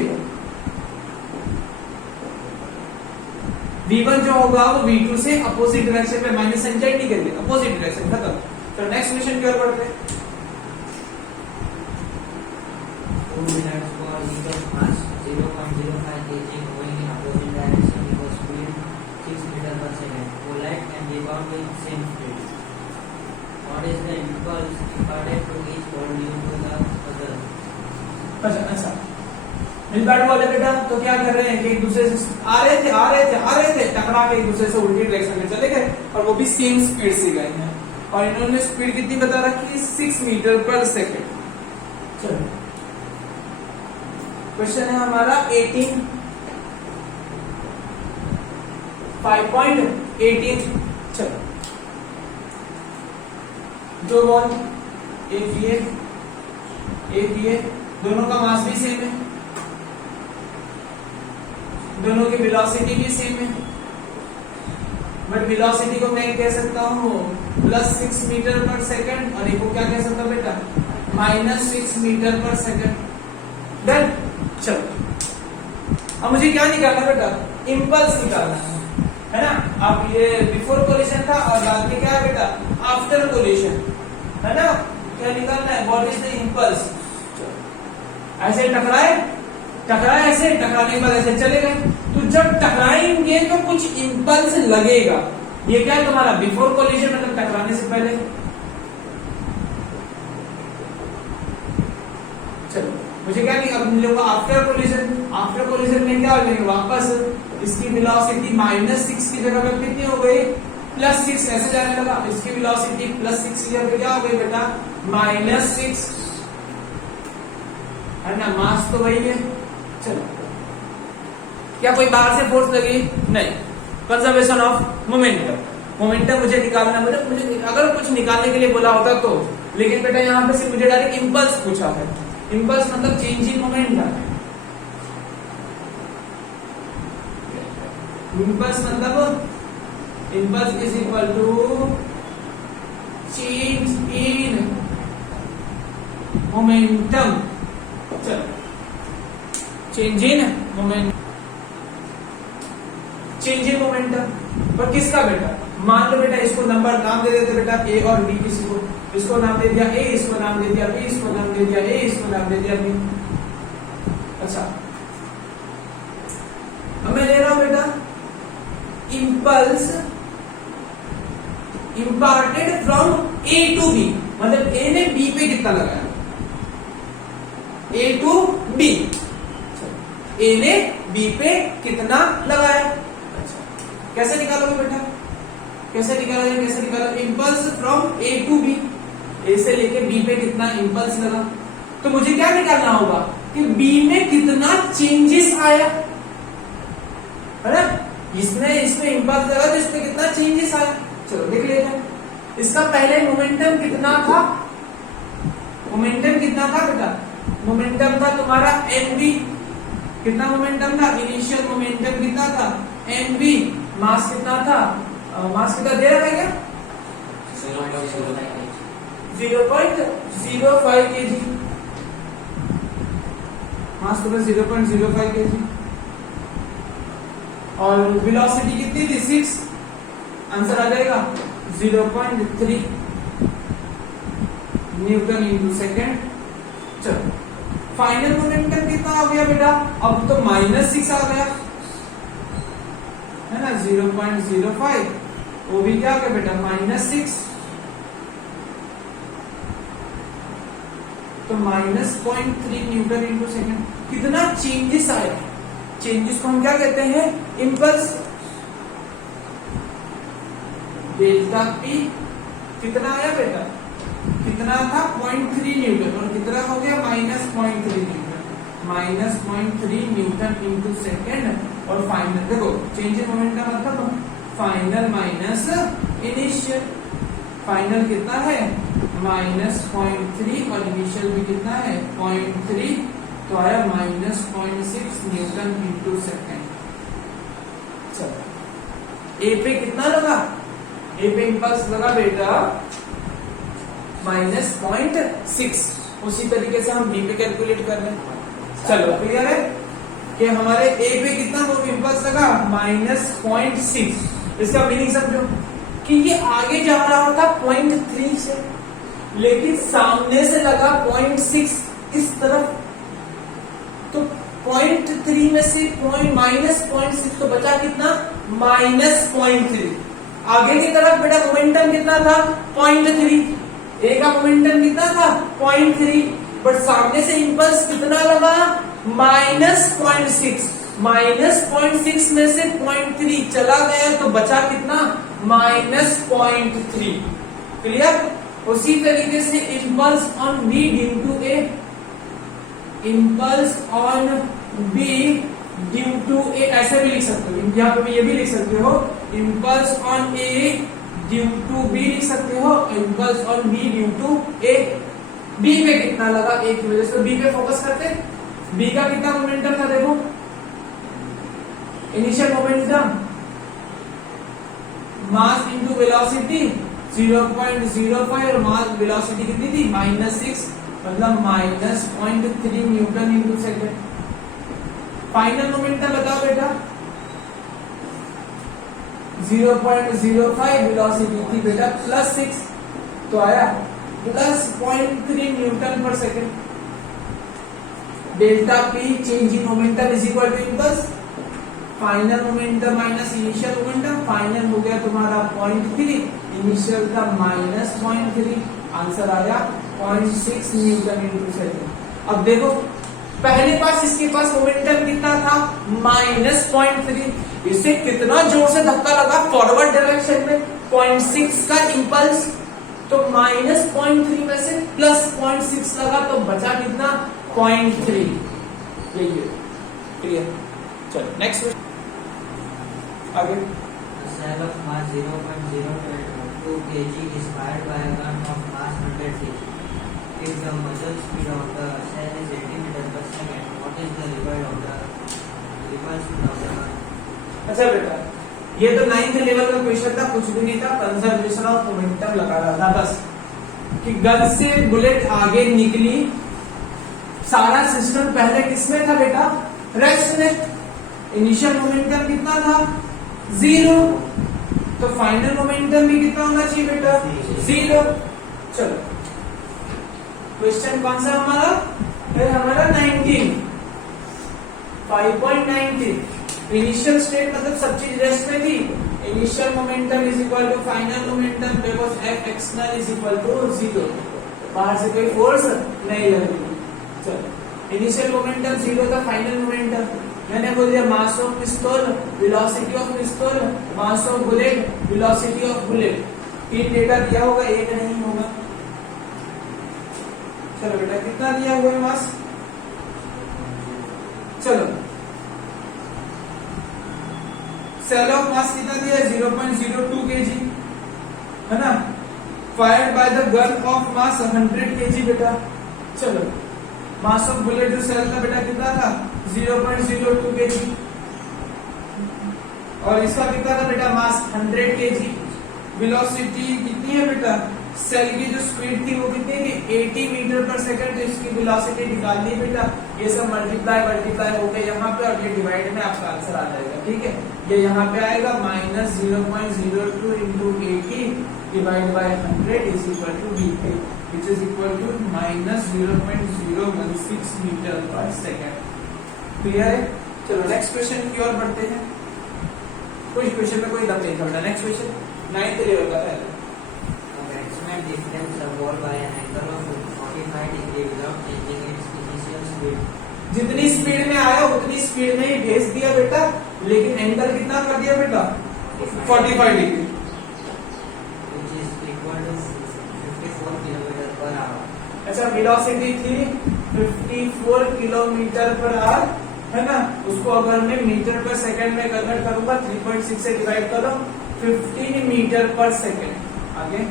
V1 जो होगा वो V2 से अपोजिट डायरेक्शन में, माइनस साइन चेंज नहीं करेंगे, अपोजिट डायरेक्शन, खत्म। तो नेक्स्ट क्वेश्चन क्या पढ़ते हैं, 2 minutes for each of mass 0.05 kg moving in opposite direction with a speed 6 meter per second. Collide and rebound with same speed. What is the impulse imparted to each ball due to the other? अच्छा मिल बैठ वाले बेटा, तो क्या कर रहे हैं कि एक दूसरे से आ रहे थे टकरा के एक दूसरे से उल्टी डायरेक्शन में चले गए, और वो भी सेम स्पीड से गए हैं, और इन्होंने स्पीड कितनी बता रखी, 6 मीटर पर सेकंड। चलो क्वेश्चन है हमारा 5.18। चलो दो बॉल, एक ये दोनों का मास भी सेम है, दोनों की वेलोसिटी भी सेम है, बट वेलोसिटी को मैं कह सकता हूँ +6 मीटर पर सेकंड, और एक को क्या कह सकता हूँ बेटा, -6 मीटर पर सेकंड। डन। चलो अब मुझे क्या निकालना है बेटा, इंपल्स निकालना है ना। अब ये बिफोर कोलिशन था और बाद में क्या है बेटा, आफ्टर कोलिशन, है ना। क्या निकालना है, व्हाट इज द इंपल्स। ऐसे टकराए ऐसे, टकराने के बाद ऐसे चले गए, तो जब टकराएंगे तो कुछ इंपल्स लगेगा। ये क्या है तुम्हारा बिफोर कोलिशन, मतलब टकराने से पहले। चलो मुझे क्या नहीं, अब मिलेगा आफ्टर कोलिशन। आफ्टर कोलिशन में क्या हो जाएगा, वापस इसकी वेलोसिटी -6 की जगह पे कितनी हो गई, +6 ऐसे जाने लगा, इसकी वेलोसिटी +6 की जगह पे क्या हो गई बेटा, -6, है ना। मास तो वही है। चलो क्या कोई बाहर से फोर्स लगी, नहीं। कंजर्वेशन ऑफ मोमेंटम, मोमेंटम मुझे निकालना, मुझे अगर कुछ निकालने के लिए बोला होता तो, लेकिन बेटा यहाँ पे सिर्फ मुझे डायरेक्ट इंपल्स पूछा है। इंपल्स मतलब चेंज इन मोमेंटम, इंपल्स मतलब impulse is equal to change in momentum. चलो चेंज इन मोमेंटम पर किसका बेटा, मान लो बेटा इसको नंबर नाम दे देते बेटा ए और बी, किसी को इसको नाम दे दिया ए, इसको नाम दे दिया बी, इसको नाम दे दिया ए, इसको नाम दे दिया बी। अच्छा अब मैं ले रहा हूं बेटा impulse imparted from A to B, मतलब ए ने बी पे कितना लगाया, ए टू बी, ए ने बी पे कितना लगाया। अच्छा कैसे निकालोगे बेटा, कैसे निकालोगे, impulse from A to B, A से लेके बी पे कितना इंपल्स लगा, तो मुझे क्या निकालना होगा कि बी में कितना चेंजेस आया, है ना। इसमें इंपल्स लगा तो इसमें कितना चेंजेस आया। चलो देख लेते हैं, इसका पहले मोमेंटम कितना था मोमेंटम कितना था बेटा? मोमेंटम था तुम्हारा mv। कितना मोमेंटम था? इनिशियल मोमेंटम कितना था? mv। मास कितना था? मास कितना दे रहा है क्या? 0.05 kg। मास तुम्हें 0.05 kg। और वेलोसिटी कितनी थी? 6। आंसर आ जाएगा 0.3 न्यूटन इंटू सेकेंड। चलो फाइनल मोमेंटम कितना आ गया बेटा? अब तो -6 आ गया है ना, 0.05 वो भी क्या आ गया बेटा? -6। तो -0.3 न्यूटन इंटू सेकेंड। कितना चेंजेस आए? चेंजेस को हम क्या कहते हैं? इंपल्स। डेल्टा पी कितना आया बेटा? कितना था? 0.3 न्यूटन और कितना हो गया? -0.3 न्यूटन। -0.3 Newton into second. और फाइनल देखो चेंज इन मोमेंटम मतलब फाइनल माइनस इनिशियल। फाइनल कितना है? -0.3 और इनिशियल भी कितना है? 0.3। तो आया -0.6 न्यूटन इंटू सेकेंड। चलो ए पे कितना लगा? ए पे इंपल्स लगा बेटा -0.6। उसी तरीके से हम बी पे कैलकुलेट कर रहे हैं। चलो क्लियर है कि हमारे ए पे कितना इंपल्स लगा? -0.6। इसका मीनिंग समझो कि ये आगे जा रहा था 0.3 से, लेकिन सामने से लगा 0.6 इस तरफ। तो 0.3 में से -0.6 तो बचा कितना? -0.3। आगे की तरफ बेटा मोमेंटम कितना था? 0.3। ए का मोमेंटम कितना था? 0.3। बट सामने से इंपल्स कितना लगा? -0.6। -0.6 में से 0.3 चला गया तो बचा कितना? -0.3। क्लियर? उसी तरीके से impulse on B due to A, impulse on B due to A ऐसे भी लिख सकते हो। यहाँ पे ये भी लिख सकते हो impulse on A due to B लिख सकते हो, impulse on B due to A. B पे कितना लगा? ए की वजह से बी पे फोकस करते हैं। बी का कितना मोमेंटम था? देखो initial momentum mass into velocity 0.05 और मास वेलोसिटी कितनी थी? -6 मतलब -0.3 Newton into second. Final momentum बताओ बेटा? 0.05 वेलोसिटी थी बेटा +6 तो आया +0.3 newton per second. Delta P change in momentum is equal to impulse. Final momentum minus initial momentum. Final हो गया तुम्हारा 0.3, इनिशियल था -0.3। आंसर आया 0.6 न्यूटन इंटू सेकेंड। अब देखो पहले पास इसके पास मोमेंटम कितना था? -0.3। इसे कितना जोर से धक्का लगा? फॉरवर्ड डायरेक्शन में 0.6 का इंपल्स। तो -0.3 में से +0.6 लगा तो बचा कितना? 0.3। यही है। क्लियर? चलो नेक्स्ट क्वेश्चन आगे। A cell of mass 0.022 kg is fired by a gun of mass 100 kg. If the muzzle speed of the cell is 80 meters per second, what is the repulse speed of the gun? अच्छा बेटा ये तो 9th लेवल का क्वेश्चन था, कुछ भी नहीं था। कंजर्वेशन ऑफ मोमेंटम लगा रहा था बस कि गन से बुलेट आगे निकली। सारा सिस्टम पहले किसमें था बेटा? रेस्ट में। इनिशियल मोमेंटम कितना था? 0। तो फाइनल मोमेंटम भी कितना होना चाहिए बेटा? 0। चलो क्वेश्चन कौन सा हमारा है? हमारा 19 5.19। इनिशियल स्टेट मतलब सब चीज रेस्ट में थी। Initial momentum is equal to final momentum because F external is equal to 0। बाहर से कोई फोर्स नहीं लग रही। चलो इनिशियल मोमेंटम 0 था, फाइनल मोमेंटम मैंने बोल दिया मास ऑफ पिस्तौल, वेलोसिटी ऑफ पिस्तौल, mass of bullet, velocity of bullet. तीन डेटा दिया होगा, एक नहीं होगा। चलो बेटा कितना दिया हुआ है मास? चलो सेल ऑफ मास कितना दिया? 0.02 kg है ना। Fired by the gun of mass 100 kg बेटा। चलो मास ऑफ बुलेट जो सेल था बेटा कितना था 0.02 kg और इसका कितना था बेटा मास 100 kg। वेलोसिटी कितनी है बेटा सेल की जो स्पीड थी वो कितनी थी 80 मीटर पर सेकंड। तो इसकी वेलोसिटी निकालनी बेटा ये सब मल्टीप्लाई होकर यहाँ पे और ये डिवाइड में आपका आंसर आ जाएगा। ठीक है ये यहाँ पे आएगा minus 0.02 into 80 divide by 100 is equal to V which is equal to minus 0.016 metre पर सेकंड। क्लियर है? चलो नेक्स्ट क्वेश्चन की ओर बढ़ते हैं। कुछ क्वेश्चन में कोई दम नहीं था। नेक्स्ट क्वेश्चन 9th लेवल का है। Maximum distance a ball by an angle of 45 degree without changing its initial speed. जितनी स्पीड में आया उतनी स्पीड में ही भेज दिया बेटा, लेकिन एंगल कितना कर दिया बेटा 45 degree, which is equal to 54 kilometer per hour. अच्छा वेलोसिटी थी 54 किलोमीटर पर आवर है ना। उसको अगर मैं मीटर पर सेकंड में कन्वर्ट करूंगा 3.6 से डिवाइड करो 15 मीटर पर सेकंड। आगे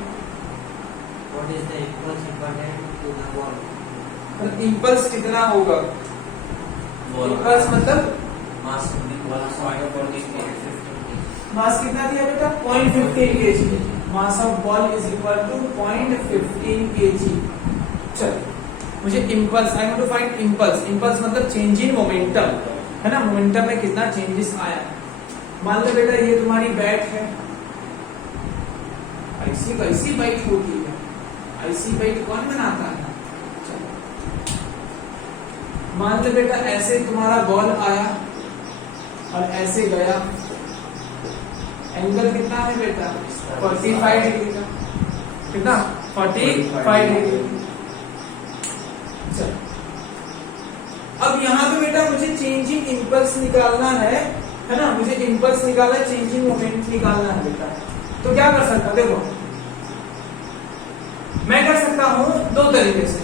What is the impulse imparted to the ball? Impulse कितना होगा? इंपल्स मतलब मास कितना दिया बेटा 0.15 kg। Mass of ball is equal to 0.15 kg। चलो मुझे impulse I want to find impulse. Impulse मतलब चेंज इन मोमेंटम है ना, मोमेंटम में कितना चेंजेस आया। मान लो बेटा ये तुम्हारी बैट है, ऐसी बाइक होती है, ऐसी बाइक कौन बनाता है? मान लो बेटा ऐसे तुम्हारा बॉल आया और ऐसे गया, एंगल कितना है बेटा 45 डिग्री का, कितना 45 डिग्री। चलो अब यहाँ पे बेटा मुझे चेंजिंग इंपल्स निकालना है ना, मुझे इंपल्स निकालना है, चेंजिंग मोमेंट निकालना है बेटा। तो क्या कर सकता, देखो मैं कर सकता हूं दो तरीके से।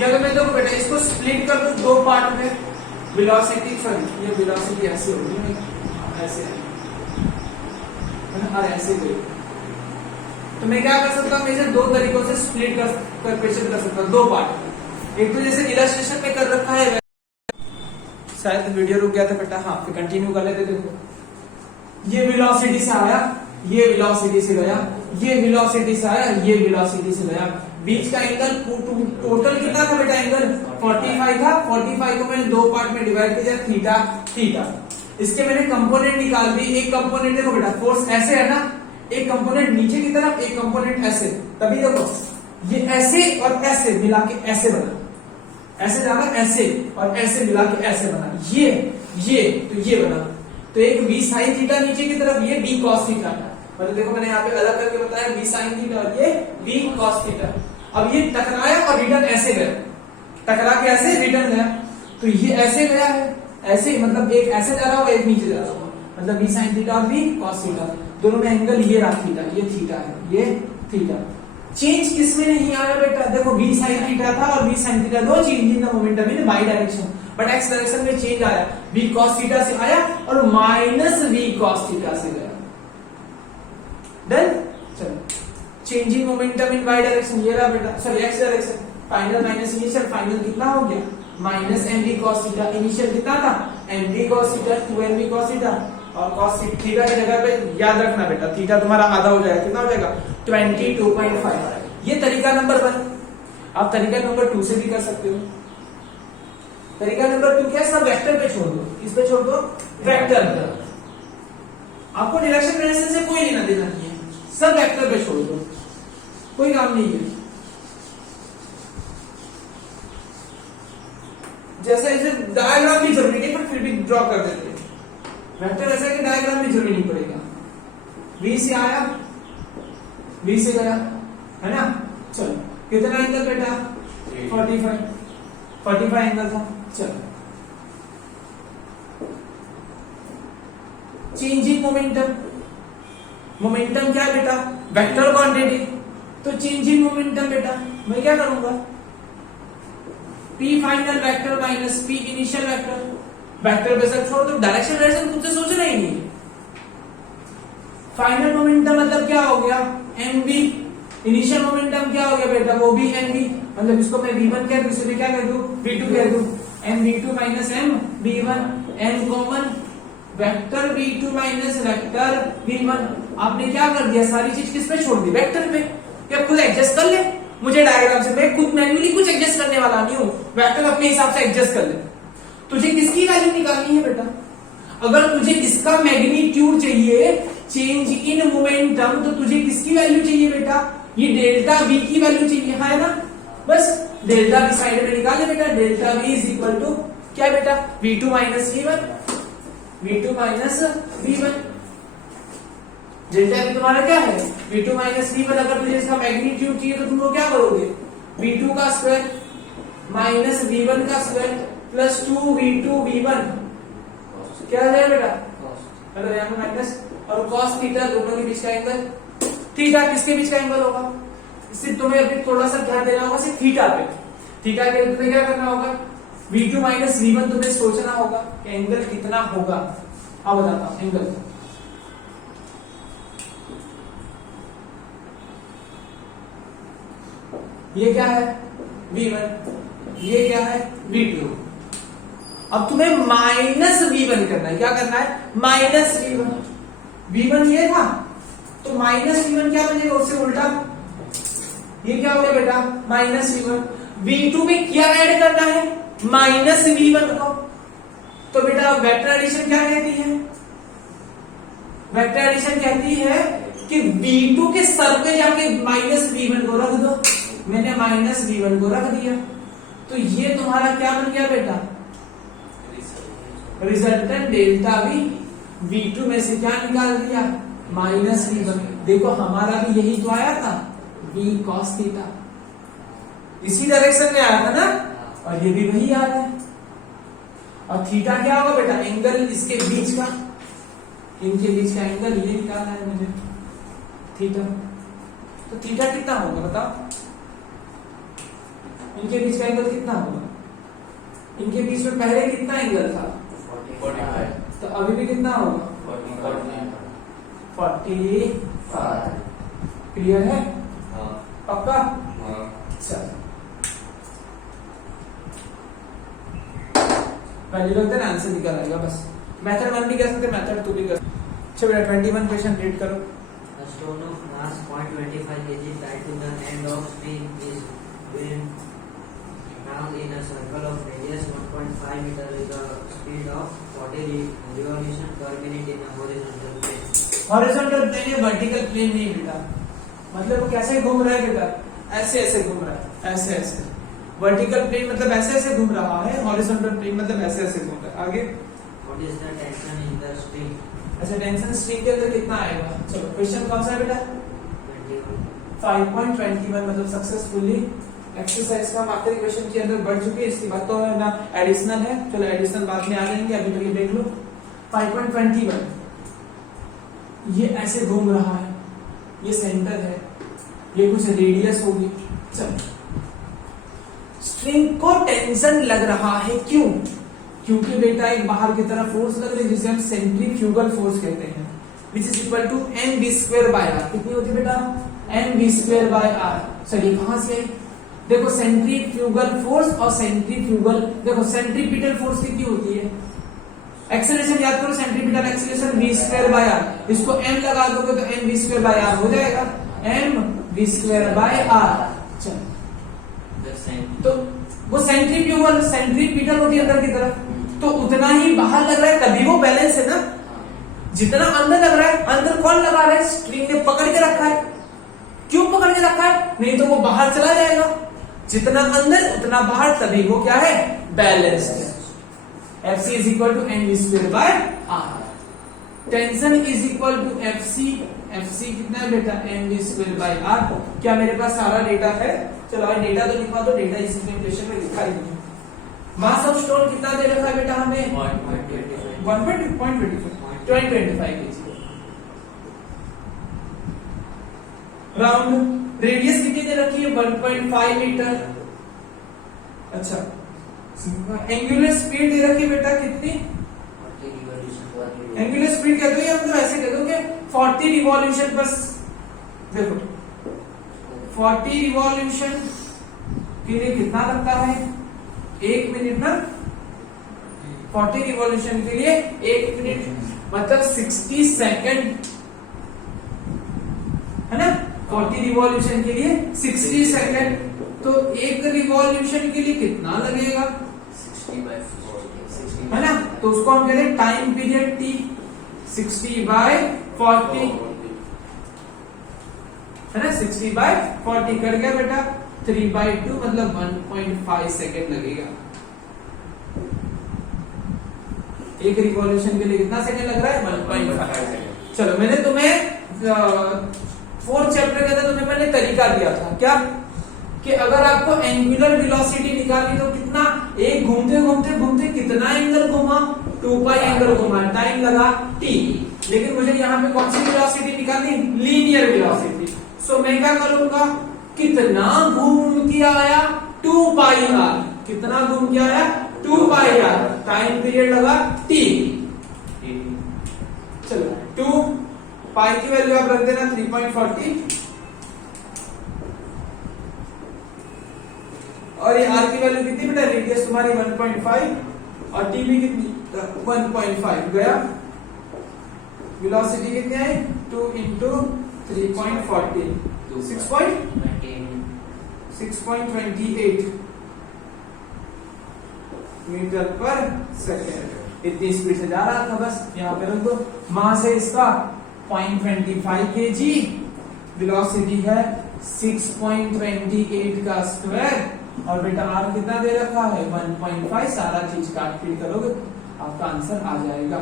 या अगर मैं देखो बेटा इसको स्प्लिट कर दूं दो पार्ट में, वेलोसिटी सॉरी ये वेलोसिटी ऐसे होगी ऐसे है ना और ऐसे गई, तो मैं क्या कर सकता हूं, इसे दो तरीकों से स्प्लिट कर क्वेश्चन कर सकता हूं दो पार्ट में। एक तो जैसे इलस्ट्रेशन में कर रखा है, शायद वीडियो रुक गया था बेटा, हाँ फिर कंटिन्यू कर लेते। देखो ये वेलोसिटी से आया, ये वेलोसिटी से गया, ये वेलोसिटी से आया, ये वेलोसिटी से गया, बीच का एंगल टोटल कितना था बेटा, एंगल 45 था। 45 को मैंने दो पार्ट में डिवाइड किया, थीटा थीटा। इसके मैंने कंपोनेंट निकाल दी। एक कंपोनेंट देखो बेटा फोर्स ऐसे है ना, एक कंपोनेंट नीचे की तरफ, एक कंपोनेंट ऐसे, तभी देखो ये ऐसे और ऐसे मिला के ऐसे बना, ऐसे जाना ऐसे और ऐसे मिला के ऐसे बना, ये तो ये बना। तो एक v sin थीटा नीचे की तरफ, ये v cos थीटा था। मतलब देखो मैंने यहाँ पे अलग करके बताया v sin थीटा और ये v cos थीटा। अब ये टकराया और रिटर्न ऐसे गया, टकरा के ऐसे रिटर्न गया, तो ये ऐसे गया है, ऐसे मतलब एक ऐसे जा रहा होगा एक नीचे जा रहा होगा, मतलब v sin थीटा और v cos थीटा दोनों में एंगल ये रहा थीटा, ये थीटा है, ये थीटा। चेंज किसमें नहीं आया बेटा, देखो v sin थीटा था और v sin थीटा दो change in the momentum in by direction, but x direction में चेंज आया, v cos थीटा से आया और माइनस v cos थीटा से गया। डन। चलो changing momentum in Y direction ये रहा बेटा, sorry X direction, final minus initial, final कितना हो गया minus mv cos theta, initial कितना था mv cos theta 2mv cos theta, और cos थीटा की जगह पे याद रखना बेटा थीटा तुम्हारा आधा हो जाएगा, कितना हो जाएगा 22.5। ये तरीका नंबर 1। आप तरीका नंबर 2 से भी कर सकते हो। तरीका नंबर 2 क्या है, सब वेक्टर पे छोड़ दो, किस पे छोड़ दो, वेक्टर पे। आपको डायरेक्शन डायरेक्शन से कोई लेना देना नहीं है, सब वेक्टर पे छोड़ दो, कोई काम नहीं है। जैसे इसे डायग्राम की जरूरत नहीं, पर फिर भी ड्रॉ कर देते हैं। वेक्टर ऐसा है कि डायग्राम की जरूरत नहीं पड़ेगा। V से आया, V से गया, है ना। चलो कितना एंगल बेटा 45 एंगल था। चलो चेंजिंग मोमेंटम, मोमेंटम क्या है बेटा वेक्टर क्वांटिटी, तो चेंजिंग मोमेंटम बेटा मैं क्या करूंगा P final vector minus P initial vector, vector पे सब छोड़ दो, डायरेक्शन डायरेक्शन खुद से सोचना ही नहीं। फाइनल मोमेंटम मतलब क्या हो गया mv, इनिशियल मोमेंटम क्या हो गया बेटा वो भी mv, मतलब इसको मैं V1 कह दूं, इसमें क्या कह दूं, V2 कह दूं, MV2 minus MV1, M common, vector V2 minus vector V1। आपने क्या कर दिया, सारी चीज किस पे छोड़ दी, वेक्टर पे। क्या खुद एडजस्ट कर ले, मुझे डायग्राम से, मैं खुद मैन्युअली कुछ एडजस्ट करने वाला नहीं हूं, वेक्टर अपने हिसाब से एडजस्ट कर ले। तुझे किसकी वैल्यू निकालनी है बेटा, अगर तुझे इसका मैग्नीट्यूड चाहिए, चेंज इन मोमेंटम, तो तुझे किसकी वैल्यू चाहिए बेटा, ये डेल्टा V की वैल्यू चाहिए, है ना। बस डेल्टा V साइड में निकाले बेटा, delta V is equal to क्या बेटा, V2 minus V1, V2 minus V1। Delta V तुम्हारा क्या है, V2 माइनस V1। अगर तुझे इसका मैग्नीट्यूड चाहिए तो तुम लोग क्या करोगे, V2 का स्क्वायर माइनस V1 का स्क्वायर प्लस 2V2 V1 क्या आ जाएगा बेटा, मतलब यहाँ पे माइनस, और cos थीटा दोनों के बीच का एंगल, थीटा किसके बीच का एंगल होगा, सिर्फ तुम्हें अभी थोड़ा सा ध्यान देना होगा सिर्फ थीटा पे। थीटा के लिए तुम्हें क्या करना होगा, V2 माइनस V1 तुम्हें सोचना होगा कि एंगल कितना होगा। अब बताता हूं एंगल, ये क्या है V1, ये क्या है V2। अब तुम्हें माइनस V1 करना है, क्या करना है, माइनस V1। V1 ये था तो माइनस V1 क्या बनेगा, उससे उल्टा, ये क्या हो गया बेटा, माइनस V1। V2 में क्या ऐड करना है, माइनस V1 को। तो बेटा वेक्टर एडिशन क्या कहती है, वेक्टर एडिशन कहती है कि V2 के सर पे जाके माइनस V1 को रख दो। मैंने माइनस V1 को रख दिया, तो ये तुम्हारा क्या बन गया बेटा, रिजल्टेंट डेल्टा V2 में से क्या निकाल दिया, माइनस V1। देखो हमारा भी यही तो आया था, V cos थीटा, इसी डायरेक्शन में आया था ना, और ये भी वही आ रहा है। और थीटा क्या होगा बेटा, एंगल इसके बीच का, इनके बीच का एंगल ये निकालना है मुझे, थीटा। तो थीटा कितना होगा बताओ, इनके बीच का एंगल कितना होगा, इनके बीच में पहले कितना एंगल था, 45, तो अभी भी कितना होगा, 45। क्लियर है, पक्का। चल पहले लोग आंसर निकल आएगा, बस मेथड 1 भी कर सकते, मेथड 2 भी कर सकते। चलो बेटा 21 क्वेश्चन रीड करो। A stone of mass 0.25 kg tied to the end of string is being round in a circle of radius 1.5 meter with a speed of 40 revolution per minute in a horizontal plane. Horizontal plane या वर्टिकल प्लेन नहीं बेटा, मतलब वो कैसे घूम रहा है बेटा, ऐसे ऐसे घूम रहा है, ऐसे ऐसे। वर्टिकल प्लेन मतलब ऐसे ऐसे घूम रहा है, हॉरिजॉन्टल प्लेन मतलब ऐसे ऐसे घूम रहा है। आगे What is the tension in the string? अच्छा टेंशन स्ट्रिंग के अंदर कितना आएगा, चलो क्वेश्चन कौन सा है बेटा, 21. 5.21 मतलब सक्सेसफुली एक्सरसाइज का हम आखिरी क्वेश्चन के अंदर बढ़ चुके हैं। इसकी बात तो है ना, एडिशनल है, चलो एडिशनल बाद में आ जाएंगे, अभी तो ये देख लो। 5.21 ये ऐसे घूम रहा है, ये सेंटर है, ये कुछ रेडियस होगी। चलो स्ट्रिंग को टेंशन लग रहा है, क्यों, क्योंकि बेटा एक बाहर की तरफ फोर्स लग रही है जिसे हम सेंट्रीफ्यूगल फोर्स कहते हैं, विच इज इक्वल टू mv²/r। कितनी होती है बेटा, mv²/r। चलिए कहां से आई, देखो सेंट्रीफ्यूगल फोर्स और सेंट्रीफ्यूगल, देखो सेंट्रीपिटल फोर्स कितनी होती है, एक्सेलरेशन याद करो, सेंट्रीपिटल एक्सेलरेशन v²/r, इसको m लगा दोगे तो mv²/r हो जाएगा, mv²/r। चलो तो वो सेंट्रीपिटल होती है अंदर की तरफ, तो उतना ही बाहर लग रहा है, तभी वो बैलेंस है ना। जितना अंदर लग रहा है, अंदर कौन लगा रहा है, स्ट्रिंग ने पकड़ के रखा है। क्यों पकड़ के रखा है, नहीं तो वो बाहर चला जाएगा। जितना अंदर उतना बाहर, तभी वो क्या है, बैलेंस है। Fc is equal to mv²/r। Tension is equal to Fc, Fc कितना है बेटा, mv²/r। क्या मेरे पास सारा डेटा है, चलो भाई डेटा तो लिखवा दो, डेटा इसी क्वेश्चन में लिखा ही है। मास ऑफ स्टोन कितना दे रखा है बेटा हमें, 1.25 kg। राउंड रेडियस कितनी दे रखी है, 1.5 मीटर। अच्छा एंगुलर स्पीड दे रखी है बेटा कितनी, 40 revolution per minute. Angular speed कह दो या मतलब ऐसे कह दो कि 40 रिवॉल्यूशन पर, देखो 40 रिवॉल्यूशन के लिए कितना लगता है? 1 मिनट ना, 40 रिवॉल्यूशन के लिए 1 मिनट मतलब 60 सेकंड है ना। 40 रिवॉल्यूशन के लिए 60 सेकंड, तो एक रिवॉल्यूशन के लिए कितना लगेगा 60/40 है ना। तो उसको हम कहते हैं टाइम पीरियड T, 60/40 है ना। 60/40 कर गया बेटा, 3/2 मतलब 1.5 सेकेंड लगेगा। एक रिवॉल्यूशन के लिए कितना सेकंड लग रहा है? 1.5 सेकंड। चलो, मैंने तुम्हें 4th चैप्टर के अंदर तुम्हें मैंने तरीका दिया था क्या, कि अगर आपको एंगुलर वेलोसिटी निकालनी तो कितना, एक घूमते घूमते घूमते कितना एंगल घुमा, 2 पाई एंगल घुमा, टाइम लगा t। लेकिन मुझे यहाँ पे कौन सी वेलोसिटी निकालनी? Linear velocity. सो मैं क्या करूंगा, कितना घूम के आया 2 पाई r, कितना घूम के आया 2 पाई r, टाइम पीरियड लगा t। चलो 2 पाई की वैल्यू आप रख देना 3.40 और ये r की वैल्यू कितनी बेटा, रेडियस तुम्हारी 1.5 और t भी कितनी 1.5 गया। वेलोसिटी कितनी आई 2 into 3.40 6.28 मीटर पर सेकेंड, इतनी स्पीड से जा रहा था। बस यहाँ पे रख दो। मास है इसका 0.25 kg, वेलोसिटी है 6.28 का स्क्वायर और बेटा r कितना दे रखा है 1.5। सारा चीज काट पीट करोगे आपका आंसर आ जाएगा।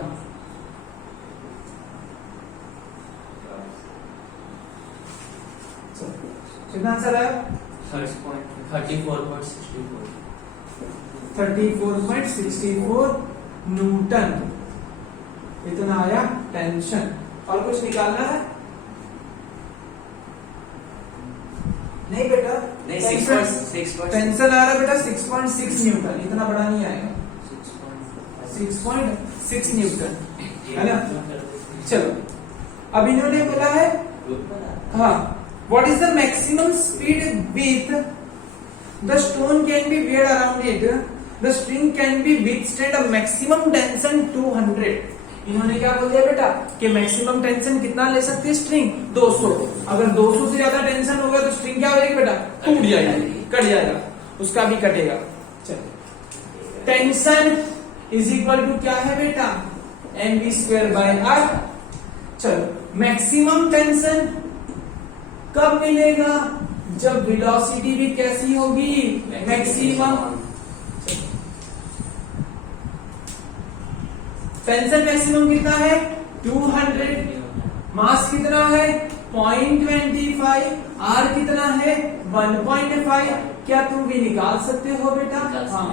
कितना आंसर है? 34.64 न्यूटन, इतना आया टेंशन। और कुछ निकालना है? नहीं बेटा, टेंशन आ रहा है बेटा 6.6 न्यूटन, इतना बड़ा नहीं आएगा, 6.6 न्यूटन है ना। चलो, अब इन्होंने बोला है हाँ, what is the maximum speed with the stone can be weighed around it, the string can be withstand a maximum tension 200। इन्होंने क्या बोल दिया बेटा कि मैक्सिमम टेंशन कितना ले सकती है स्ट्रिंग 200। अगर 200 से ज्यादा टेंशन होगा तो स्ट्रिंग क्या हो जाएगी बेटा, टूट जाएगी, कट जाएगा, उसका भी कटेगा। चलो, टेंशन इज इक्वल टू क्या है बेटा, mv²/r। चलो, मैक्सिमम टेंशन कब मिलेगा, जब वेलोसिटी भी कैसी होगी, मैक्सिमम। टेंशन मैक्सिमम कितना है 200, मास कितना है 0.25, r कितना है 1.5। क्या तुम भी निकाल सकते हो बेटा? हाँ,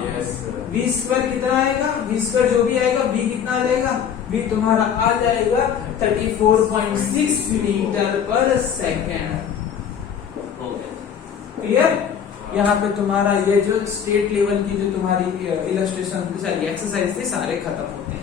v² कितना आएगा, v² जो भी आएगा, v कितना आ जाएगा, v तुम्हारा आ जाएगा 34.6 मीटर पर सेकेंड। क्लियर? यहाँ पे तुम्हारा ये जो स्टेट लेवल की जो तुम्हारी इलस्ट्रेशन एक्सरसाइज थी सारे खत्म होते हैं।